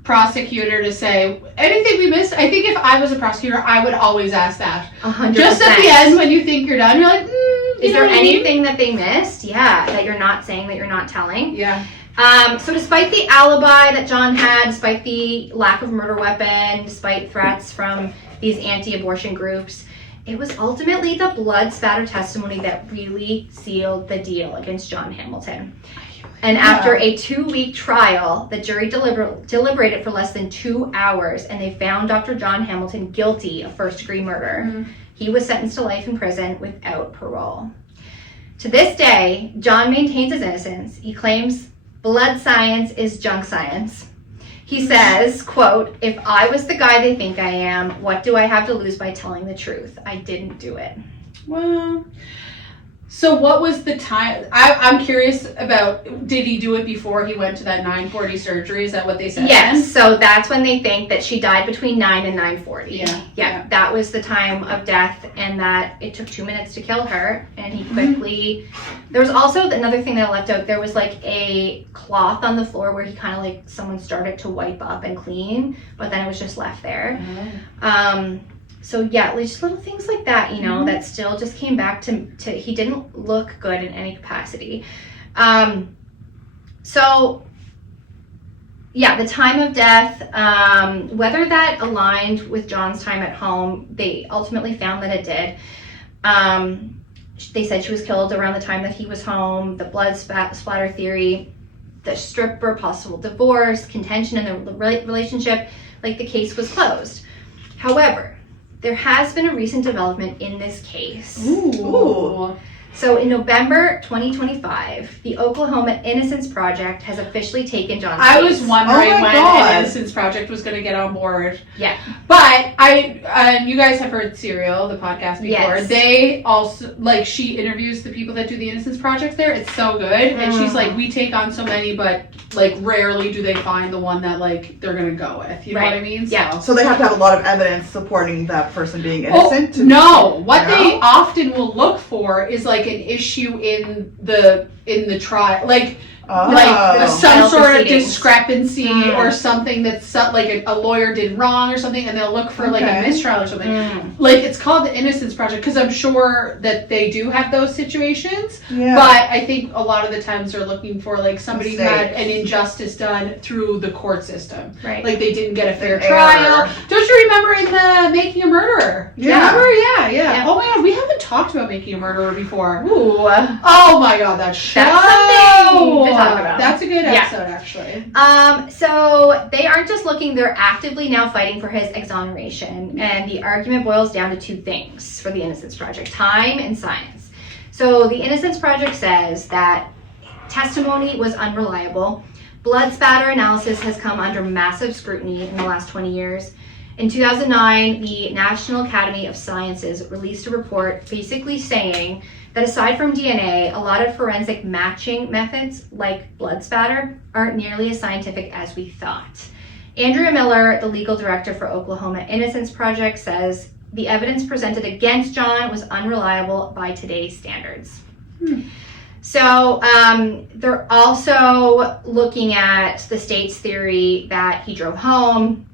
prosecutor to say, anything we missed? I think if I was a prosecutor, I would always ask that. 100%. Just at the end when you think you're done, you're like, is there anything that they missed? Yeah, that you're not saying, that you're not telling? Yeah. So despite the alibi that John had, despite the lack of murder weapon, despite threats from these anti-abortion groups, it was ultimately the blood spatter testimony that really sealed the deal against John Hamilton. And after a 2-week trial, the jury deliberated for less than 2 hours, and they found Dr. John Hamilton guilty of first-degree murder. Mm-hmm. He was sentenced to life in prison without parole. To this day, John maintains his innocence. He claims blood science is junk science. He says, quote, if I was the guy they think I am, what do I have to lose by telling the truth? I didn't do it. Well, so what was the time? I'm curious about, did he do it before he went to that 9:40 surgery? Is that what they said? Yes, so that's when they think that she died between 9 and 9:40. Yeah. That was the time of death, and that it took 2 minutes to kill her, and he quickly... There was also another thing that I left out. There was like a cloth on the floor where he kind of like, someone started to wipe up and clean, but then it was just left there. So yeah, just little things like that, you know, that still just came back to he didn't look good in any capacity. So yeah, the time of death, whether that aligned with John's time at home, they ultimately found that it did. They said she was killed around the time that he was home. The blood splatter theory, the stripper, possible divorce, contention in the relationship, like the case was closed. However, there has been a recent development in this case. Ooh. So in November 2025, the Oklahoma Innocence Project has officially taken John's case. I was wondering Oh my when God. an Innocence Project was going to get on board. Yeah. But you guys have heard Serial, the podcast, before. Yes. They also, like, she interviews the people that do the Innocence Project there. It's so good. And she's like, we take on so many, but, like, rarely do they find the one that, like, they're going to go with. You know what I mean? Yeah. So they have to have a lot of evidence supporting that person being innocent? No. What they often will look for is, like, an issue in the trial. Like some Trial sort of proceedings. discrepancy or something that's like a lawyer did wrong or something, and they'll look for like a mistrial or something. Like, it's called the Innocence Project because I'm sure that they do have those situations. Yeah. But I think a lot of the times they're looking for like somebody who had Mistakes. an injustice done through the court system. Right. Like they didn't get a fair An trial. error. Don't you remember in the Making a Murderer? Do you Yeah. remember? Yeah. Yeah. Oh my God, we haven't talked about Making a Murderer before. Ooh. Oh my God, that show. That's something to talk about. That's a good Yeah. episode, actually. So they aren't just looking, they're actively now fighting for his exoneration. And the argument boils down to two things for the Innocence Project: time and science. So the Innocence Project says that testimony was unreliable. Blood spatter analysis has come under massive scrutiny in the last 20 years. In 2009, the National Academy of Sciences released a report basically saying that aside from DNA, a lot of forensic matching methods, like blood spatter, aren't nearly as scientific as we thought. Andrea Miller, the legal director for Oklahoma Innocence Project, says the evidence presented against John was unreliable by today's standards. So they're also looking at the state's theory that he drove home,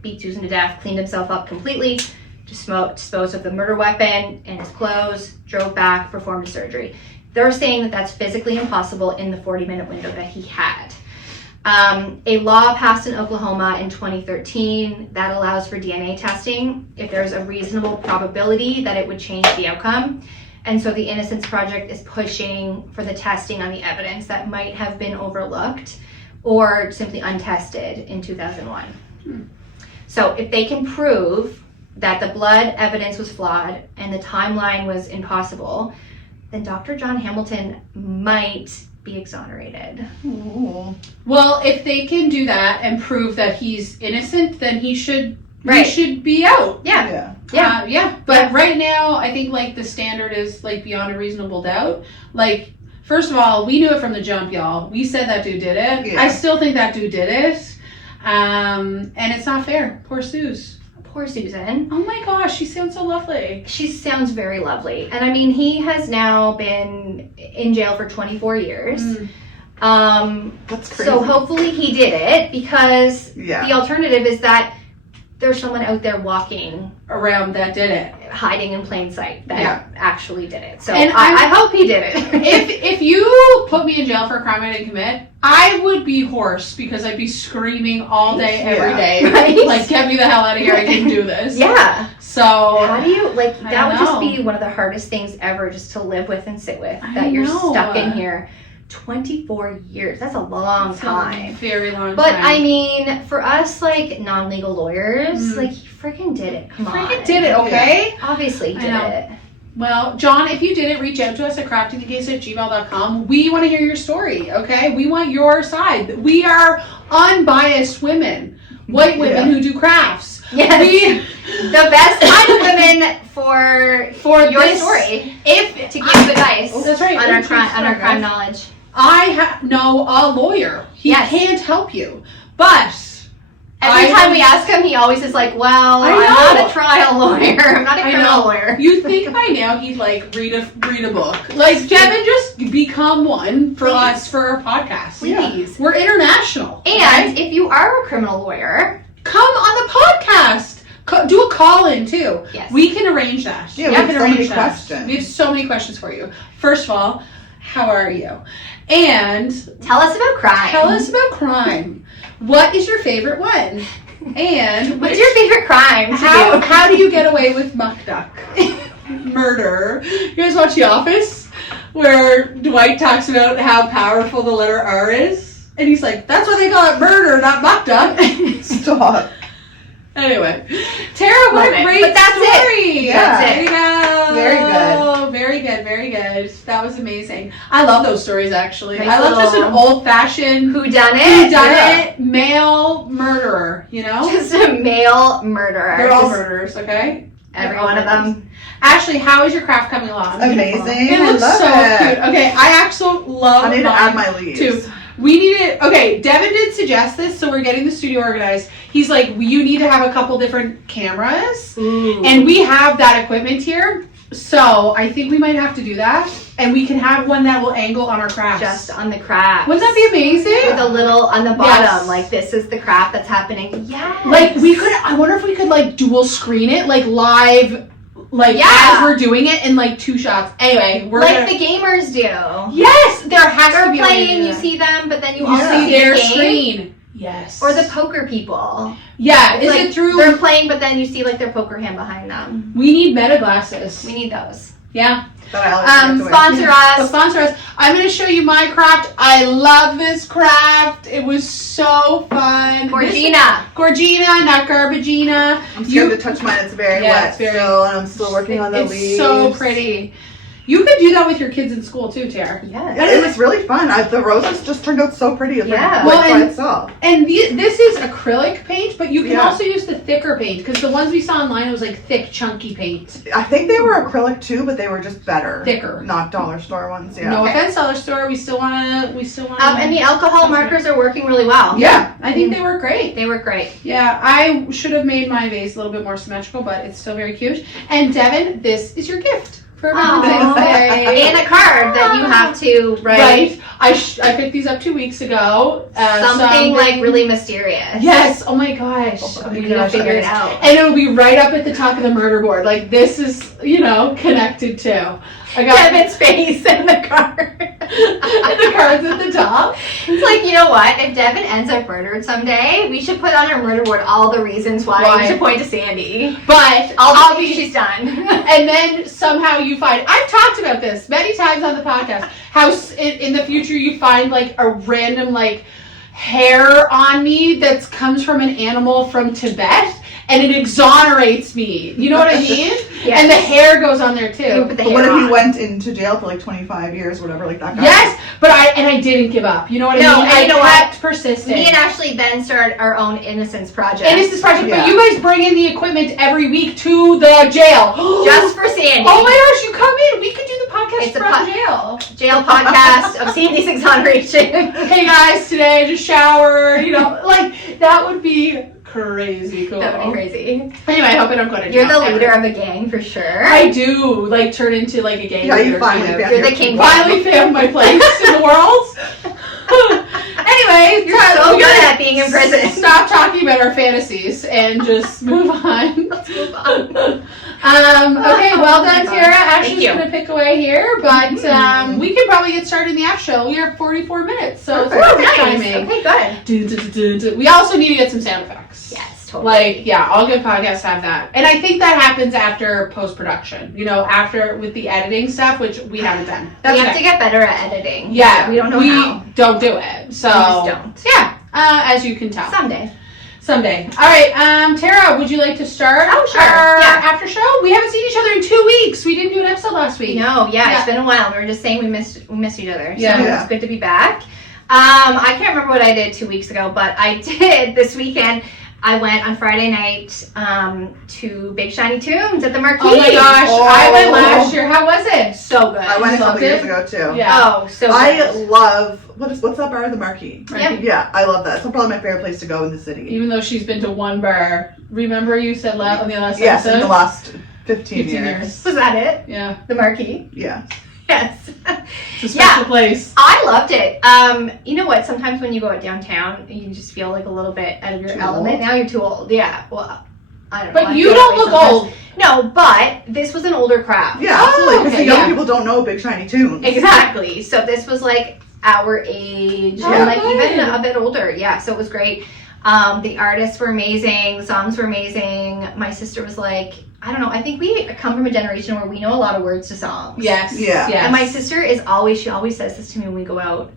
beat Susan to death, cleaned himself up completely, disposed of the murder weapon and his clothes, drove back, performed surgery. They're saying that that's physically impossible in the 40-minute window that he had. A law passed in Oklahoma in 2013 that allows for DNA testing if there's a reasonable probability that it would change the outcome. And so the Innocence Project is pushing for the testing on the evidence that might have been overlooked or simply untested in 2001. So if they can prove that the blood evidence was flawed and the timeline was impossible, then Dr. John Hamilton might be exonerated. Ooh. Well, if they can do that and prove that he's innocent, then he should Right. be out. Yeah. But right now, I think like the standard is like beyond a reasonable doubt. Like, first of all, we knew it from the jump, y'all. We said that dude did it. Yeah. I still think that dude did it. And it's not fair. Poor Suze. Poor Susan. Oh my gosh, she sounds so lovely. She sounds very lovely. And I mean, he has now been in jail for 24 years. That's crazy. So hopefully he did it, because Yeah. the alternative is that there's someone out there walking, Around that did it. hiding in plain sight that Yeah. actually did it. So And I hope he did it. If you put me in jail for a crime I didn't commit, I would be hoarse because I'd be screaming all day, every Yeah. day. Right? Like, get me the hell out of here, I can do this. Yeah. So, How do you, like, I that would know. just be one of the hardest things ever, just to live with and sit with. I That you're know. stuck in here 24 years. That's a long it's a time. very long But time. I mean, for us, like, non-legal lawyers, Mm. like, he freaking did it. Come on. freaking did it, okay? Obviously he I did know. it. Well, John, if you did it, reach out to us at craftingthecase@gmail.com. We want to hear your story, okay? We want your side. We are unbiased women, white women Yeah. who do crafts. Yes. We, The best kind of women for your this- story, if to give advice Oh, that's right. on our Ooh, crime knowledge. I know a lawyer. He Yes. can't help you. But Every time we ask him, he always is like, well, I I'm know. not a trial lawyer. I'm not a I criminal know. lawyer. You think by now he'd like read a book. Like, Kevin, just become one for Please. us for our podcast. Please. We're international. And okay? if you are a criminal lawyer, Come on the podcast. Do a call-in too. yes. We can arrange that. Yeah, we can have so arrange many that. questions. We have so many questions for you. First of all, how are you? And Tell us about crime. tell us about crime. What is your favorite one? And What's your favorite crime to do? how do you get away with muck duck murder? You guys watch The Office, where Dwight talks about how powerful the letter R is, and he's like, "That's why they call it murder, not muck duck." Stop. Anyway, Tara, what Love a it. great But that's it. story! Yeah. There you go. Very good. Very good. Very good. That was amazing. I love those stories. Actually, Nice I love just an little- old-fashioned Who done it? whodunit male murderer. You know, Just a male murderer. they're all murderers. Okay. Every They're all one of murderers. them. Ashley, how is your craft coming along? Amazing. It I looks love so it. cute. Okay, I actually love I need to mine add my leaves. too. We need it. Okay, Devin did suggest this, so we're getting the studio organized. He's like, you need to have a couple different cameras, Ooh. and we have that equipment here. So I think we might have to do that, and we can have one that will angle on our crafts. Just on the craft. Wouldn't that be amazing? With a little on the bottom, Yes. like, this is the craft that's happening. Yes. Like we could. I wonder if we could like dual screen it, like live, like Yeah. as we're doing it in like 2 shots. Anyway, we're like gonna, the gamers do. yes, there has to They're be a way to playing, do you that. see them, but then you You also see see their the game. screen. Yes. Or the poker people. Yeah, It's is like it through? They're playing, but then you see like their poker hand behind them. We need meta glasses. We need those. Yeah. That I always forget to wear. Sponsor So us. sponsor us. I'm going to show you my craft. I love this craft. It was so fun. Gorgina. Gorgina, not Garbagina. I'm scared to touch mine. It's very Yeah, wet it's very- still, and I'm still working on the It's leaves. so pretty. You could do that with your kids in school too, Tara. Yes. Yeah, it was really fun. The roses just turned out so pretty. It's Yeah. like, Well, by and- itself. And this is acrylic paint, but you can Yeah. also use the thicker paint because the ones we saw online, it was like thick, chunky paint. I think they were acrylic too, but they were just better. Thicker. Not dollar store ones. Yeah. No Okay. offense, dollar store. We still wanna. And the alcohol markers are working really well. Yeah, I think they were great. They were great. Yeah, I should have made my vase a little bit more symmetrical, but it's still very cute. And Devin, this is your gift for Valentine's Day. And a card that you have to write. Right. I picked these up 2 weeks ago. Something like really mysterious. Yes. Oh my gosh. Oh We my need to gosh. figure okay. it out. And it'll be right up at the top of the murder board. Like this is, connected to. I got Kevin's face and the card. the cards at the top. It's like You know what? If Devin ends up murdered someday, we should put on our murder board all the reasons why we should point to Sandy. But All the things she's done. And then somehow you find, I've talked about this many times on the podcast, how in the future you find like a random like hair on me that comes from an animal from Tibet. And it exonerates me. You know what I mean? Yes. And the hair goes on there too. Put the But what hair if he on. went into jail for like 25 years, whatever, like that guy? Yes, but I didn't give up. You know what I No, mean? and I you know kept persisting. Me and Ashley then started our own Innocence Project. Innocence Project, Yeah. but you guys bring in the equipment every week to the jail. Just for Sandy. Oh my gosh, you come in. We could do the podcast It's a from jail. Jail podcast of Sandy's exoneration. Hey guys, today I just showered. You know, like that would be crazy cool. That would be crazy. Anyway, I hope I don't go to You're jail. the leader of a gang for sure. I do like turn into like a gang Yeah, leader. you finally kind of. found You're your the king. people. Finally found my place in the world. Anyway, You're so good at being in prison. Stop talking about our fantasies and just move on. Let's move on. Okay, well done, God. Tara. Thank Ashley's you. gonna pick away here, but we can probably get started in the app show. We are 44 minutes, so it's Perfect. perfect Nice. timing. Okay, good. We also need to get some sound effects. Yes, totally. Like, yeah, all good podcasts have that. And I think that happens after post-production, you know, after with the editing stuff, which we haven't done. we have okay. to get better at editing. Yeah, We don't know we how. don't do it. So, We just don't. yeah, as you can tell. Someday. All right, Tara, would you like to start Oh, sure. our Yeah. after show? We haven't seen each other in 2 weeks. We didn't do an episode last week. No, yeah, Yeah. it's been a while. We were just saying we missed each other. Yeah. So Yeah. it's good to be back. I can't remember what I did 2 weeks ago, but I did this weekend. I went on Friday night to Big Shiny Tunes at the Marquee. Oh my gosh, Oh. I went last year. How was it? So good. I went a Loved couple years it? ago too. Yeah. Oh, so good. I love what's that bar? The Marquee. Yeah. Yeah, I love that. It's probably my favorite place to go in the city. Even though she's been to one bar. Remember you said on the last Yes, episode? in the last 15 15 years. Was that it? Yeah, The Marquee? Yeah. Yes. it's a special place. I loved it. You know what? Sometimes when you go out downtown, you just feel like a little bit out of your Too element. old? Now you're too old. Yeah. Well, I don't know. But I you feel don't that way look sometimes. old. No, but this was an older crowd. Yeah, absolutely. Because okay, the young yeah. people don't know Big Shiny Tunes. Exactly. So this was like our age Oh, and like good. even a bit older. Yeah. So it was great. The artists were amazing. The songs were amazing. My sister was like, I don't know. I think we come from a generation where we know a lot of words to songs. Yes. Yeah. Yes. And my sister she always says this to me when we go out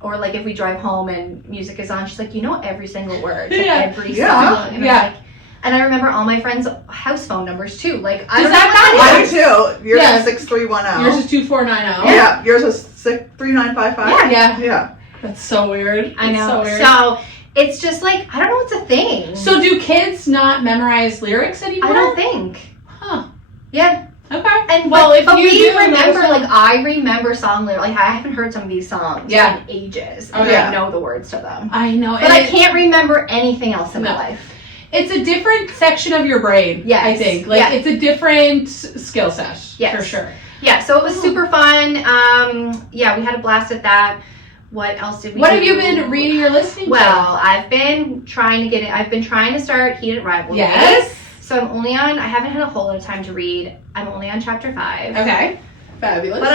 or like if we drive home and music is on, she's like, you know every single word to Yeah. every Yeah. song. And Yeah. I'm like, and I remember all my friends' house phone numbers too. Like I Does don't that know what matter? that Mine is. too. Yours Yeah. is 6310. Yours is 2490. Yeah, yours is 3955. Yeah. Yeah. That's so weird. I know. That's so weird. So it's just like I don't know. It's a thing. So do kids not memorize lyrics anymore? I don't think. Huh. Yeah. Okay. And Well, if but you we do, remember, let us know. like I remember song lyrics. Like I haven't heard some of these songs Yeah. in ages, Oh, and yeah. I know the words to them. I know. But I can't remember anything else in No. my life. It's a different section of your brain. Yes. I think. Like Yeah. it's a different skill set. Yes. For sure. Yeah, so it was super fun. Yeah, we had a blast at that. What else did we What do? have you been reading or listening to? Well, I've been trying to get it. I've been trying to start Heated Rivalry. Yes. So I haven't had a whole lot of time to read. I'm only on chapter 5. Okay. Fabulous. But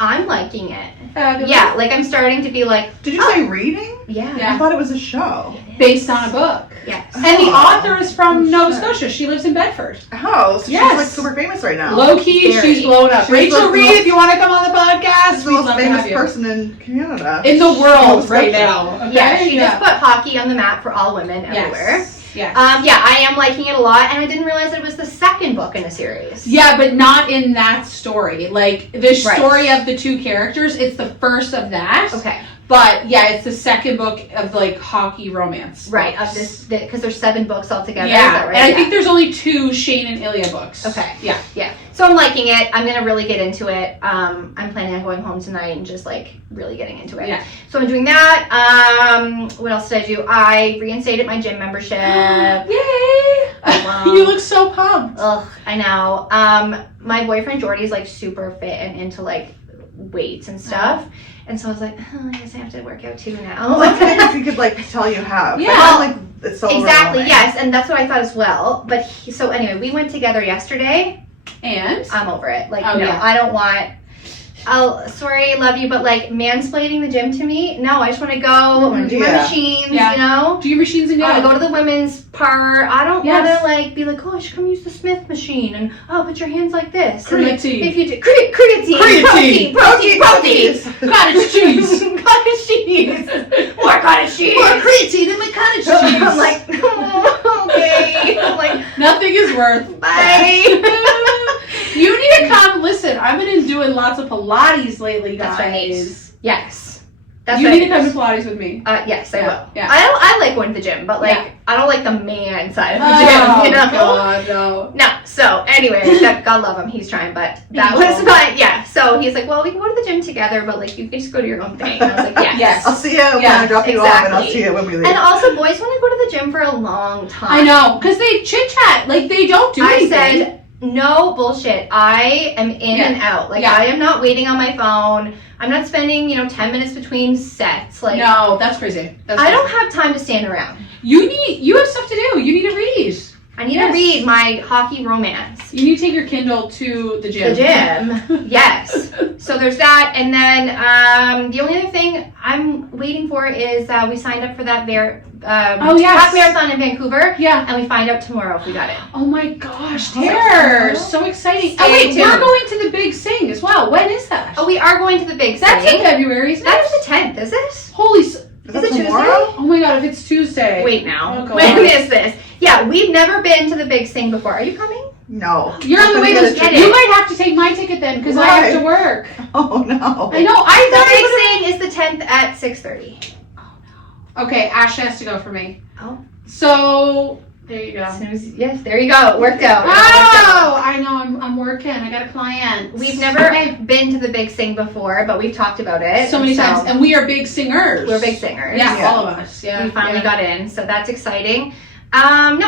I'm liking it. Fabulous. Yeah, like I'm starting to be like, Did you say reading? yeah. Yeah. I thought it was a show. Based on a book. Yes. And the Oh. author is from Oh, Nova shit. Scotia. She lives in Bedford. Oh, so Yes. she's like super famous right now. Low key, Very. she's blown up. She's Rachel the Reed, most- if you want to come on the podcast, She's the we'd most love to famous have you. person in Canada. In the world Nova right Scotia. now. Okay? Yeah, she just put hockey on the map for all women everywhere. Yes. Yes. Yeah, I am liking it a lot, and I didn't realize it was the second book in a series. Yeah, but not in that story. Like, the Right. story of the two characters, it's the first of that. Okay. But, yeah, it's the second book of, like, hockey romance. Right, books. of this, because there's 7 books altogether. Yeah, Is that right? and I Yeah. think there's only 2 Shane and Ilya books. Okay. Yeah. Yeah. So I'm liking it. I'm gonna really get into it. I'm planning on going home tonight and just like really getting into it. Yeah. So I'm doing that. What else did I do? I reinstated my gym membership. Yay! Wow. You look so pumped. Ugh, I know. My boyfriend Jordy's like super fit and into like weights and stuff. And so I was like, I guess I have to work out too now. Like, if you could like tell you how. Yeah. I feel like it's so Exactly, overwhelming. yes, and that's what I thought as well. But so anyway, we went together yesterday. And? I'm over it. Like, Oh, no, yeah. I don't want Sorry, love you, but like mansplaining the gym to me? No, I just want to go do my Yeah. machines, Yeah. you know? Do your machines and I want to go. go to the women's part. I don't Yes. want to like be like, oh, I should come use the Smith machine and put your hands like this. And, like, Creatine. if you do creatine, protein. Cottage cheese. Cottage cheese. More cottage cheese. More creatine in my cottage cheese. I'm like, okay. I'm like, Nothing is worth. bye. You need to come. Listen, I've been doing lots of Pilates lately, guys. That's right. Yes. That's You right. need to come to Pilates with me. Yes, I Yeah, will. yeah. I like going to the gym, but like Yeah. I don't like the man side of the Oh, gym, you know? God, no. No. So anyway, God love him, he's trying, but that He was will. fun. Yeah. So he's like, well, we can go to the gym together, but like you can just go to your own thing. And I was like, yes. Yes. I'll see you when Yeah, I drop you off, and I'll exactly. see you when we leave. And also, boys want to go to the gym for a long time. I know, because they chit chat. Like, they don't do I anything. said, no bullshit. I am in Yeah. and out. Like Yeah. I am not waiting on my phone. I'm not spending 10 minutes between sets. Like No, that's crazy. That's I crazy. don't have time to stand around. You have stuff to do. You need to read. I need Yes. to read my hockey romance. You need to take your Kindle to the gym. The gym. Yes. So there's that. And then the only other thing I'm waiting for is we signed up for that Oh, yes. half marathon in Vancouver. Yeah. And we find out tomorrow if we got it. Oh my gosh, Oh, Tara. so So exciting. Stay Oh wait, tuned. we're going to the Big Sing as well. When is that? Oh, we are going to the big That's city. in February, isn't it? That's the 10th, is it? Holy Is that Is it tomorrow? Oh my god, if it's Tuesday. Wait now. Oh, God. When is this? Yeah, we've never been to the big sing before. Are you coming? No. You're on the I'm way gonna to get You it. might have to take my ticket then because I Why? have to work. Oh no. I know. I The thought big I sing is the 10th at 6:30. would. Okay, Ash has to go for me. Oh. So there you go. Yes, there you go. It worked out. It worked Oh, out. I know. I'm working. I got a client. We've never been to the big sing before, but we've talked about it. so many times, and we are big singers. we're big singers. Yeah, Yeah. all of us. Yeah, We finally yeah. got in, so that's exciting. No,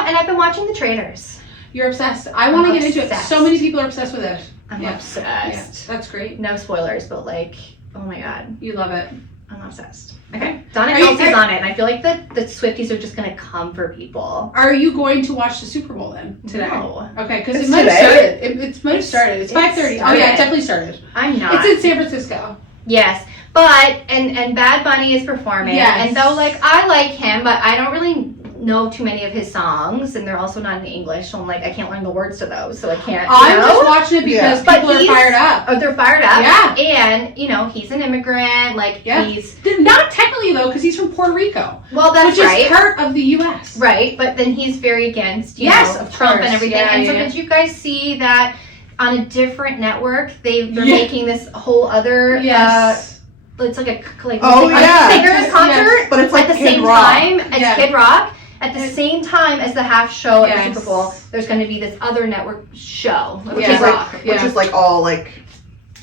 and I've been watching The Traitors. You're obsessed. I want to I'm get into it. obsessed. So many people are obsessed with it. I'm Yeah. obsessed. That's great. No spoilers, but like, oh my god, You love it. I'm obsessed. Okay, Donna Are you- Kelsey's on it, and I feel like the Swifties are just gonna come for people. Are you going to watch the Super Bowl then today? No, Okay, because It's it might have today? started. It might have started. It's It 5:30. Oh started. yeah, it definitely started. I'm not. It's in San Francisco. Yes, but and Bad Bunny is performing, Yes. and though like I like him, but I don't really know too many of his songs, and they're also not in English, so I'm like I can't learn the words to those, so I can't. I'm just watching it because Yeah. But people are he's- fired up. Oh, they're fired up. Yeah. And he's an immigrant. Like Yeah. he's Not technically though, because he's from Puerto Rico, that's which right. is part of the U.S. Right, but then he's very against Yes, know, of Trump course. and everything. Yeah, and so yeah. did you guys see that on a different network they're Yeah. making this whole other Yes. it's like a Oh, yeah. singers Yes, concert yes. But it's like at the Kid same Rock. time as Yeah. Kid Rock. At the same time as the half show at Yes. the Super Bowl, there's going to be this other network show, which Yeah. is Rock. like Yeah. Which is like all like,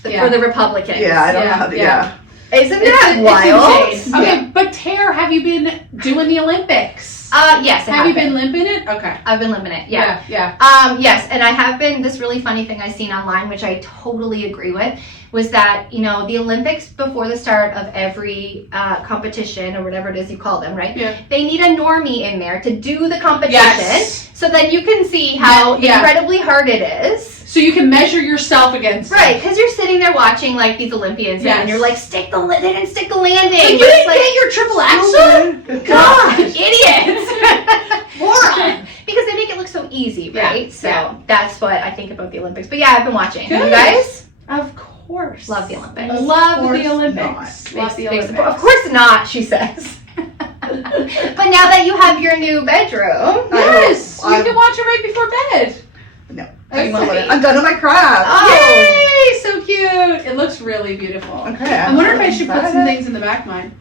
Yeah. for the Republicans. yeah, I don't Yeah, know how to, yeah. Isn't It's that wild? insane. Okay, but Tara, have you been doing the Olympics? Yes, I have you been limping it? Okay. I've been living it. Yeah. Yeah. Yes, and I have been. This really funny thing I seen online, which I totally agree with, was that the Olympics before the start of every competition or whatever it is you call them, right? Yeah. They need a normie in there to do the competition, Yes. so then you can see how Yeah. incredibly hard it is. So you can measure yourself against Right, because you're sitting there watching like these Olympians, Yes. and you're like, they didn't stick the landing. Like, you But it's didn't get your triple axel? God, idiots! Moron! Because they make it look so easy, Yeah, right? So yeah. that's what I think about the Olympics. But yeah, I've been watching. Good. You guys? Of course. Love the Olympics. Love course the Olympics. Big- Love the big Olympics. support. Of course not, she says. But now that you have your new bedroom, Yes, we I'm- can watch it right before bed. No. Okay. I'm done with my craft. oh, Yay, so cute. It looks really beautiful. Okay. I wonder if I should put some excited. things in the back of mine.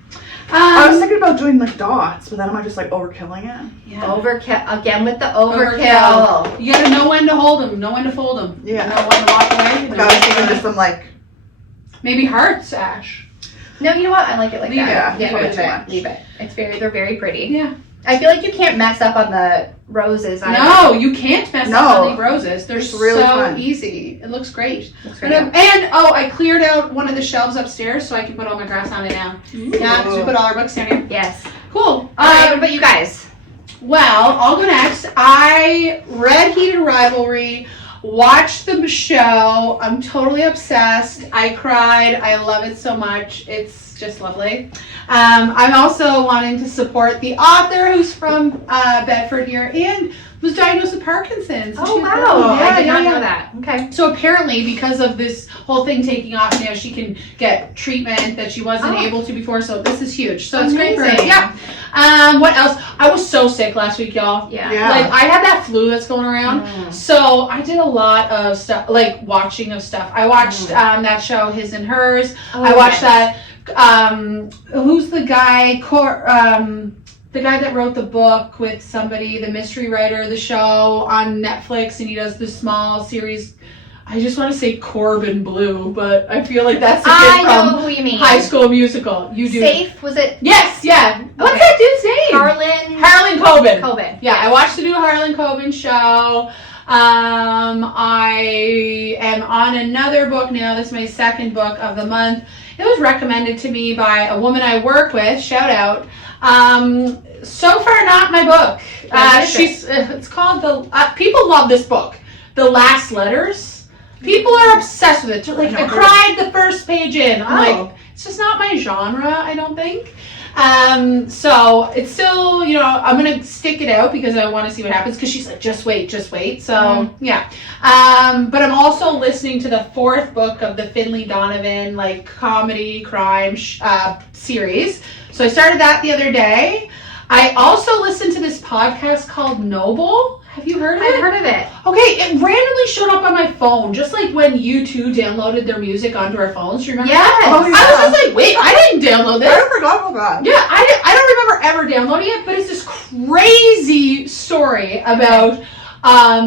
I was thinking about doing like dots, but then am I just like overkilling it? Yeah. overkill again with the overkill. You gotta know when to hold them, know when to fold them. Yeah. Know when to walk away. Like, I was thinking just some like, Maybe hearts, Ash. No, you know what? I like it like Leave that. it. Yeah, Leave leave it it. too much. Leave it. They're very pretty. Yeah. I feel like you can't mess up on the roses. either. No, you can't mess No. up on the roses. They're It's really so fun. easy. It looks great. Looks And, great. I cleared out one of the shelves upstairs so I can put all my grass on it now. Yeah, because we put all our books down here. Yes. Cool. What about you guys? Well, I'll go next. I read Heated Rivalry. Watch the show. I'm totally obsessed. I cried. I love it so much. It's just lovely. I'm also wanting to support the author who's from Bedford here and was diagnosed with Parkinson's. Oh, She's wow. Yeah, I did not yeah. know that. Okay. So apparently, because of this whole thing taking off now, she can get treatment that she wasn't able to before. So this is huge. So it's great for her. Amazing. Yeah. What else? I was so sick last week, y'all. Yeah. Yeah. Like I had that flu that's going around. So I did a lot of stuff, like watching of stuff. I watched that show, His and Hers. Oh, I watched yes. that. Who's the guy? The guy that wrote the book with somebody, the mystery writer, the show on Netflix, and he does this small series. I just want to say Corbin Blue, but I feel like that's the kid I know from who you mean. High School Musical. You do. Safe, was it? Yes, yeah. What's Okay. that dude's name? Harlan Coben. Coben. Yeah, I watched the new Harlan Coben show. I am on another book now. This is my second book of the month. It was recommended to me by a woman I work with. Shout out. So far, not my book. It's called people love this book, The Last Letters. People are obsessed with it. They're like, I cried the first page in. I'm like, it's just not my genre, I don't think. So it's still, I'm gonna stick it out because I want to see what happens. Because she's like, just wait. So yeah. But I'm also listening to the fourth book of the Finley Donovan comedy crime series. So I started that the other day. I also listened to this podcast called Noble. Have you heard of it? I've heard of it. Okay, it randomly showed up on my phone, just like when U2 downloaded their music onto our phones. Do you remember that? Yes. Oh, yeah. I was just like, wait, I didn't download this. I forgot about that. Yeah, I don't remember ever downloading it, but it's this crazy story about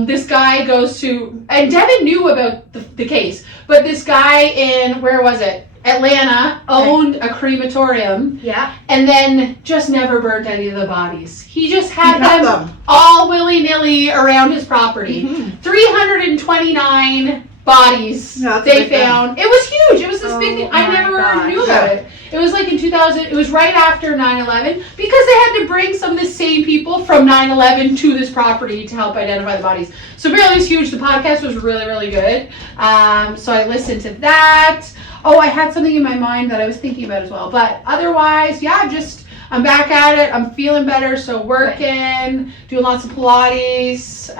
this guy goes to, and Devin knew about the case, but this guy in, where was it? Atlanta owned a crematorium Yeah. and then just never burnt any of the bodies. He just had He had them them. all willy-nilly around his property. 329 bodies Yeah, that's a they big thing. found. It was huge. It was this big thing. I my never gosh. knew about it. It was like in 2000. It was right after 9/11 because they had to bring some of the same people from 9/11 to this property to help identify the bodies. So apparently it's huge. The podcast was really, really good. So I listened to that. Oh, I had something in my mind that I was thinking about as well. But otherwise, yeah, I'm back at it. I'm feeling better. So working, doing lots of Pilates,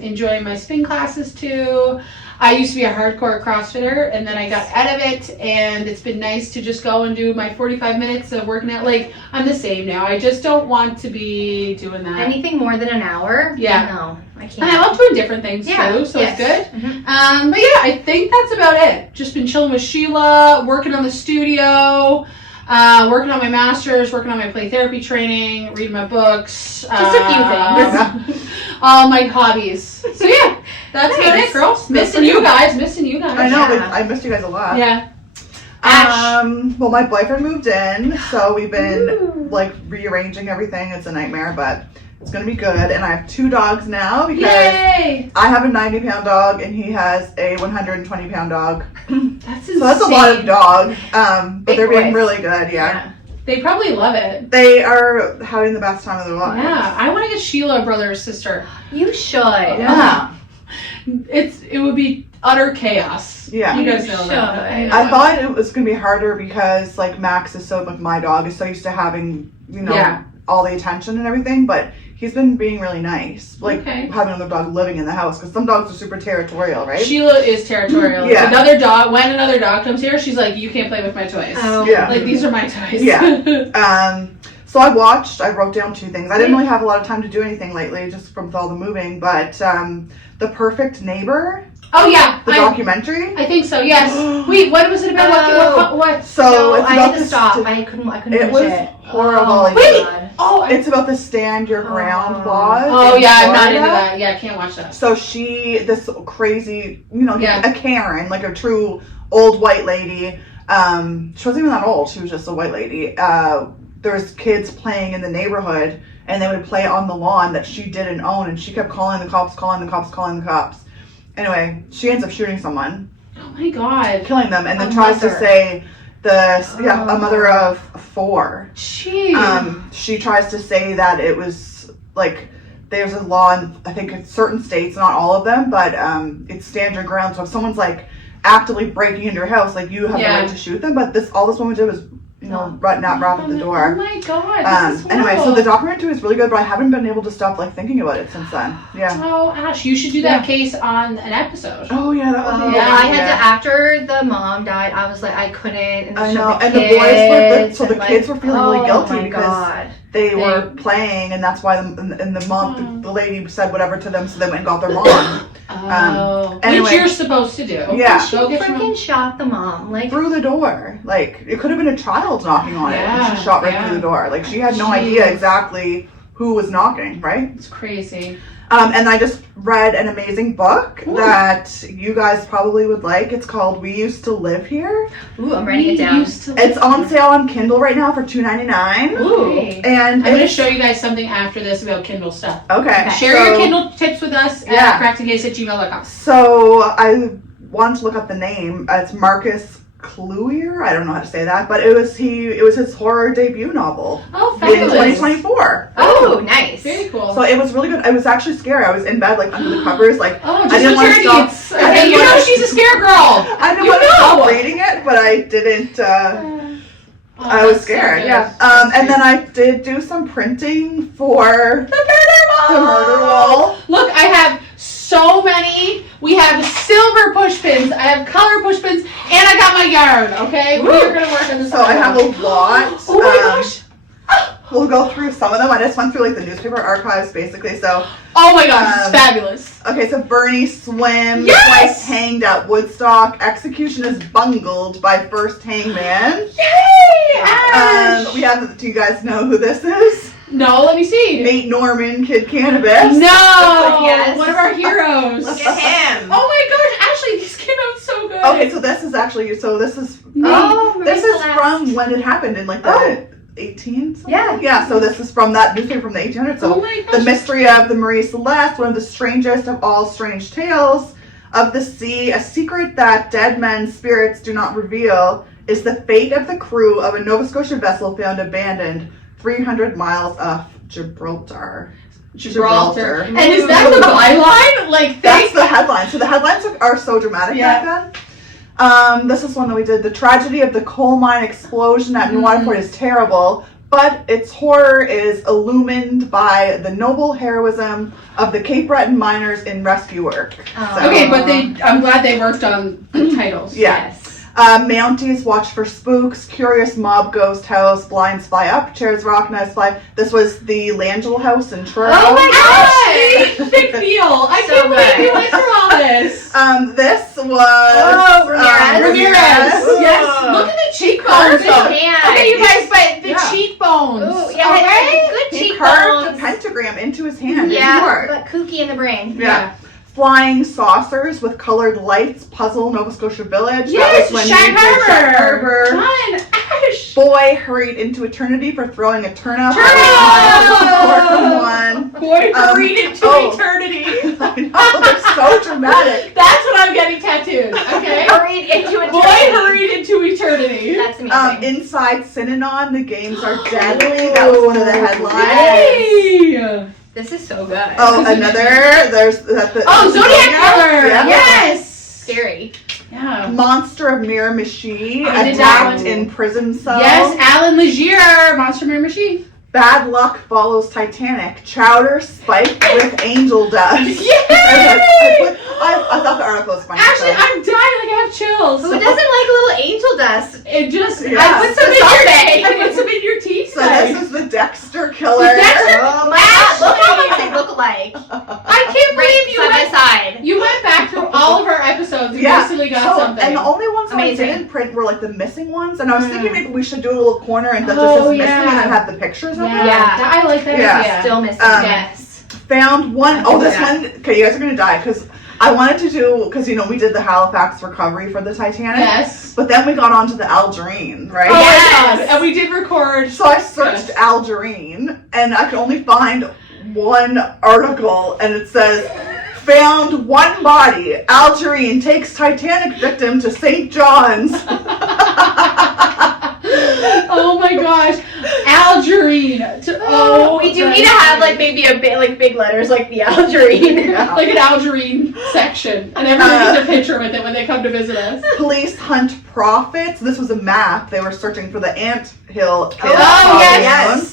enjoying my spin classes too. I used to be a hardcore CrossFitter and then I got out of it and it's been nice to just go and do my 45 minutes of working out. Like, I'm the same now. I just don't want to be doing that. Anything more than an hour? Yeah. No, I can't. And I love doing different things too, so it's good. But yeah, I think that's about it. Just been chilling with Sheila, working on the studio, working on my master's, working on my play therapy training, reading my books. Just a few things. All my hobbies. So yeah, that's about Nice. it, girls. Good Missing for you you. guys. I know. Yeah. I missed you guys a lot. Yeah. Ash. Well, my boyfriend moved in, so we've been rearranging everything. It's a nightmare, but it's gonna be good. And I have 2 dogs now because Yay! I have a 90-pound dog and he has a 120-pound dog. That's insane. So that's a lot of dog. But Big they're being boys. really good. Yeah. They probably love it. They are having the best time of their lives. Yeah, I want to get Sheila a brother or sister. You should. Yeah. It would be utter chaos. Yeah. You guys know should. that. I thought it was gonna be harder because Max is so my dog is so used to having Yeah. all the attention and everything, but he's been being really nice. Okay. Having another dog living in the house because some dogs are super territorial, right? Sheila is territorial. Yeah. Another dog. When another dog comes here, she's like, "You can't play with my toys. Oh. Yeah. Like these are my toys." Yeah. So I wrote down 2 things. I didn't really have a lot of time to do anything lately, just from all the moving. But The Perfect Neighbor, Oh yeah. the documentary. I think so. Yes. Wait. What was it about? What? So No, it's I about had to this. stop. I couldn't It finish was it. horrible. Oh, Wait. God. Oh. It's about the Stand Your Ground Oh. laws. Oh in yeah. I'm not Florida. into that. Yeah. I can't watch that. So this crazy, Yeah. a Karen, like a true old white lady. She wasn't even that old. She was just a white lady. There was kids playing in the neighborhood, and they would play on the lawn that she didn't own, and she kept calling the cops. Anyway, she ends up shooting someone, Oh my God. killing them, and then A tries to mother. say a mother of 4. Jeez. She tries to say that it was there's a law in, I think it's certain states, not all of them, but it's stand your ground. So if someone's like actively breaking into your house, like you have the right to shoot them. But all this woman did was, not rap at the door. Oh my god, this is anyway, so horrible. the documentary is really good, but I haven't been able to stop like thinking about it since then. Yeah. Oh, Ash, you should do that case on an episode. Oh yeah, that would be. Yeah, I had to, after the mom died, I was like, I couldn't. And I know, the and the boys were, the kids were feeling really guilty because they were playing, and that's why the mom, the lady said whatever to them, so they went and got their mom. Anyway, which you're supposed to do. Yeah. She freaking shot the mom, like through the door. Like it could have been a child knocking on it, and she shot right through the door. Like she had no idea exactly who was knocking, right? It's crazy. And I just read an amazing book that you guys probably would like. It's called We Used to Live Here. Ooh, I'm writing it down. It's on sale on Kindle right now for $2.99. Ooh. And I'm going to show you guys something after this about Kindle stuff. Okay. Share your Kindle tips with us at correctingcase@gmail.com. So I wanted to look up the name. It's Marcus Cluier. I don't know how to say that, but it was his horror debut novel. Oh, fabulous. In 2024. Oh, nice. Very cool. So it was really good. I was actually scared. I was in bed, like under the covers, like I didn't want to stop. Okay, you know she's a scare girl. I didn't want to stop reading it, but I didn't. I was scared. And then I did do some printing for the murder wall. Look, I have so many. We have silver push pins, I have color push pins, and I got my yarn, okay? We're going to work on this. So I have a lot. Oh my gosh. We'll go through some of them. I just went through like the newspaper archives basically. So oh my gosh, it's fabulous. Okay, so Bernie swims, Yes! twice hanged at Woodstock. Execution is bungled by first hangman. Yay! Ash! We have. Do you guys know who this is? No, let me see. Nate Norman, Kid Cannabis. No! Yes. One of our heroes. Look at him. Oh my gosh, Ashley, these came out so good. Okay, so this is actually. So this is. This is from when it happened in like the 18 something? Yeah, so this is from that newspaper from the 1800s. So the mystery of the Marie Celeste, one of the strangest of all strange tales of the sea, a secret that dead men's spirits do not reveal, is the fate of the crew of a Nova Scotia vessel found abandoned 300 miles off Gibraltar. Gibraltar. And is that the byline? Like that's the headline. So the headlines are so dramatic back then. This is one that we did. The tragedy of the coal mine explosion at New Waterford is terrible, but its horror is illumined by the noble heroism of the Cape Breton miners in rescue work. Okay, but I'm glad they worked on the titles. Yes. Mounties watch for spooks, curious mob ghost house, blinds fly up, chairs rock, knives fly. This was the Langell house in Truro. Oh my gosh! Big deal! I can't believe you went through all this. This was Ramirez. Yes. Look at the cheekbones. Okay, you guys, but the cheekbones. Ooh, yeah, good he cheekbones. carved a pentagram into his hand. Yeah, but kooky in the brain. Yeah. Flying saucers with colored lights puzzle Nova Scotia Village. Yes, Shag Harbor. Come on, Ash. Boy hurried into eternity for throwing a turnip. Boy hurried into eternity. I know, they're so dramatic. That's what I'm getting tattooed. Okay. Hurried into eternity. Boy hurried into eternity. That's amazing. Inside Synanon, the games are deadly. That was one of the headlines. Yay! This is so good. Oh, there's Zodiac Killer! Yeah. Yes! Scary. Yeah. Monster of Miramichi I did that attacked one. in prison cell. Yes, Alan Legier, Monster Miramichi. Bad luck follows Titanic. Chowder spiked with angel dust. Yay! I thought the article was funny. Actually, I'm dying. Like I have chills. Who doesn't like a little angel dust? It just Yeah. I put some in your teeth. So this is the Dexter Killer. The Dexter- Oh my god, look how much they look alike. I can't believe you side went by side. You went back through all of our episodes and basically got something. And the only ones that I Amazing. didn't print were like the missing ones. And I was thinking maybe we should do a little corner and that Oh, just says missing yeah. and then have the pictures of them. I like that idea. Still missing. Yes. Found one. Oh, this Yeah. one. Okay, you guys are gonna die because I wanted to do because we did the Halifax recovery for the Titanic. Yes. But then we got onto the Algerine, right? Oh Yes. my god. And we did record. So I searched Algerine and I could only find one article and it says found one body. Algerine takes Titanic victim to St. John's. Oh my gosh. Algerine. We do need to have like maybe a bit like big letters like the Algerine. like an Algerine section, and everyone gets a picture with it when they come to visit us. Police hunt prophets. This was a map. They were searching for the ant hill. Yes.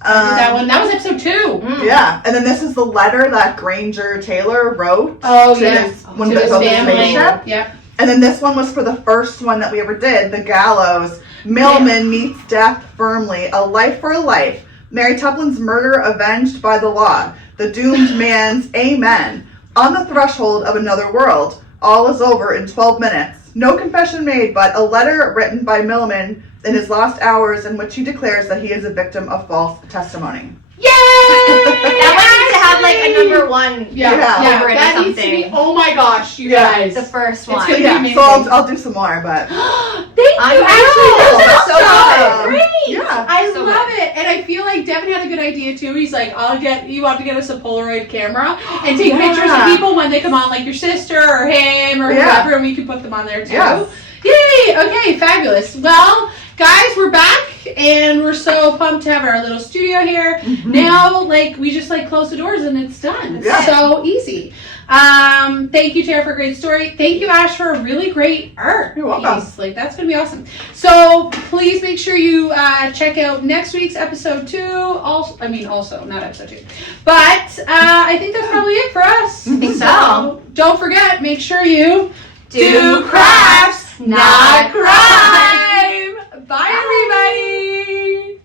I did that one. That was episode 2. Yeah, and then this is the letter that Granger Taylor wrote to his, when to they his built the family. spaceship. Yep. And then this one was for the first one that we ever did, the gallows. Millman meets death firmly. A life for a life. Mary Tuplin's murder avenged by the law. The doomed man's amen. On the threshold of another world. All is over in 12 minutes. No confession made, but a letter written by Millman in his last hours in which he declares that he is a victim of false testimony. Yay! That one needs to have like a number 1 over it that or needs to something. be, oh my gosh, you guys. The first It's one. gonna be amazing. So I'll do some more, but Thank I you, know. Ashley. That's So so good. great. Yeah. I So love it. And I feel like Devin had a good idea too. He's like, you want to get us a Polaroid camera and take pictures of people when they come on, like your sister or him or whoever, and we can put them on there too. Yes. Yay! Okay, fabulous. Well, guys, we're back and we're so pumped to have our little studio here. Now, we just close the doors and it's done. It's so easy. Thank you, Tara, for a great story. Thank you, Ash, for a really great art You're welcome. piece. That's gonna be awesome. So please make sure you check out next week's episode 2. Also, not episode 2. But I think that's probably it for us. I think so. Don't forget, make sure you Do crafts, not crime. Bye, everybody.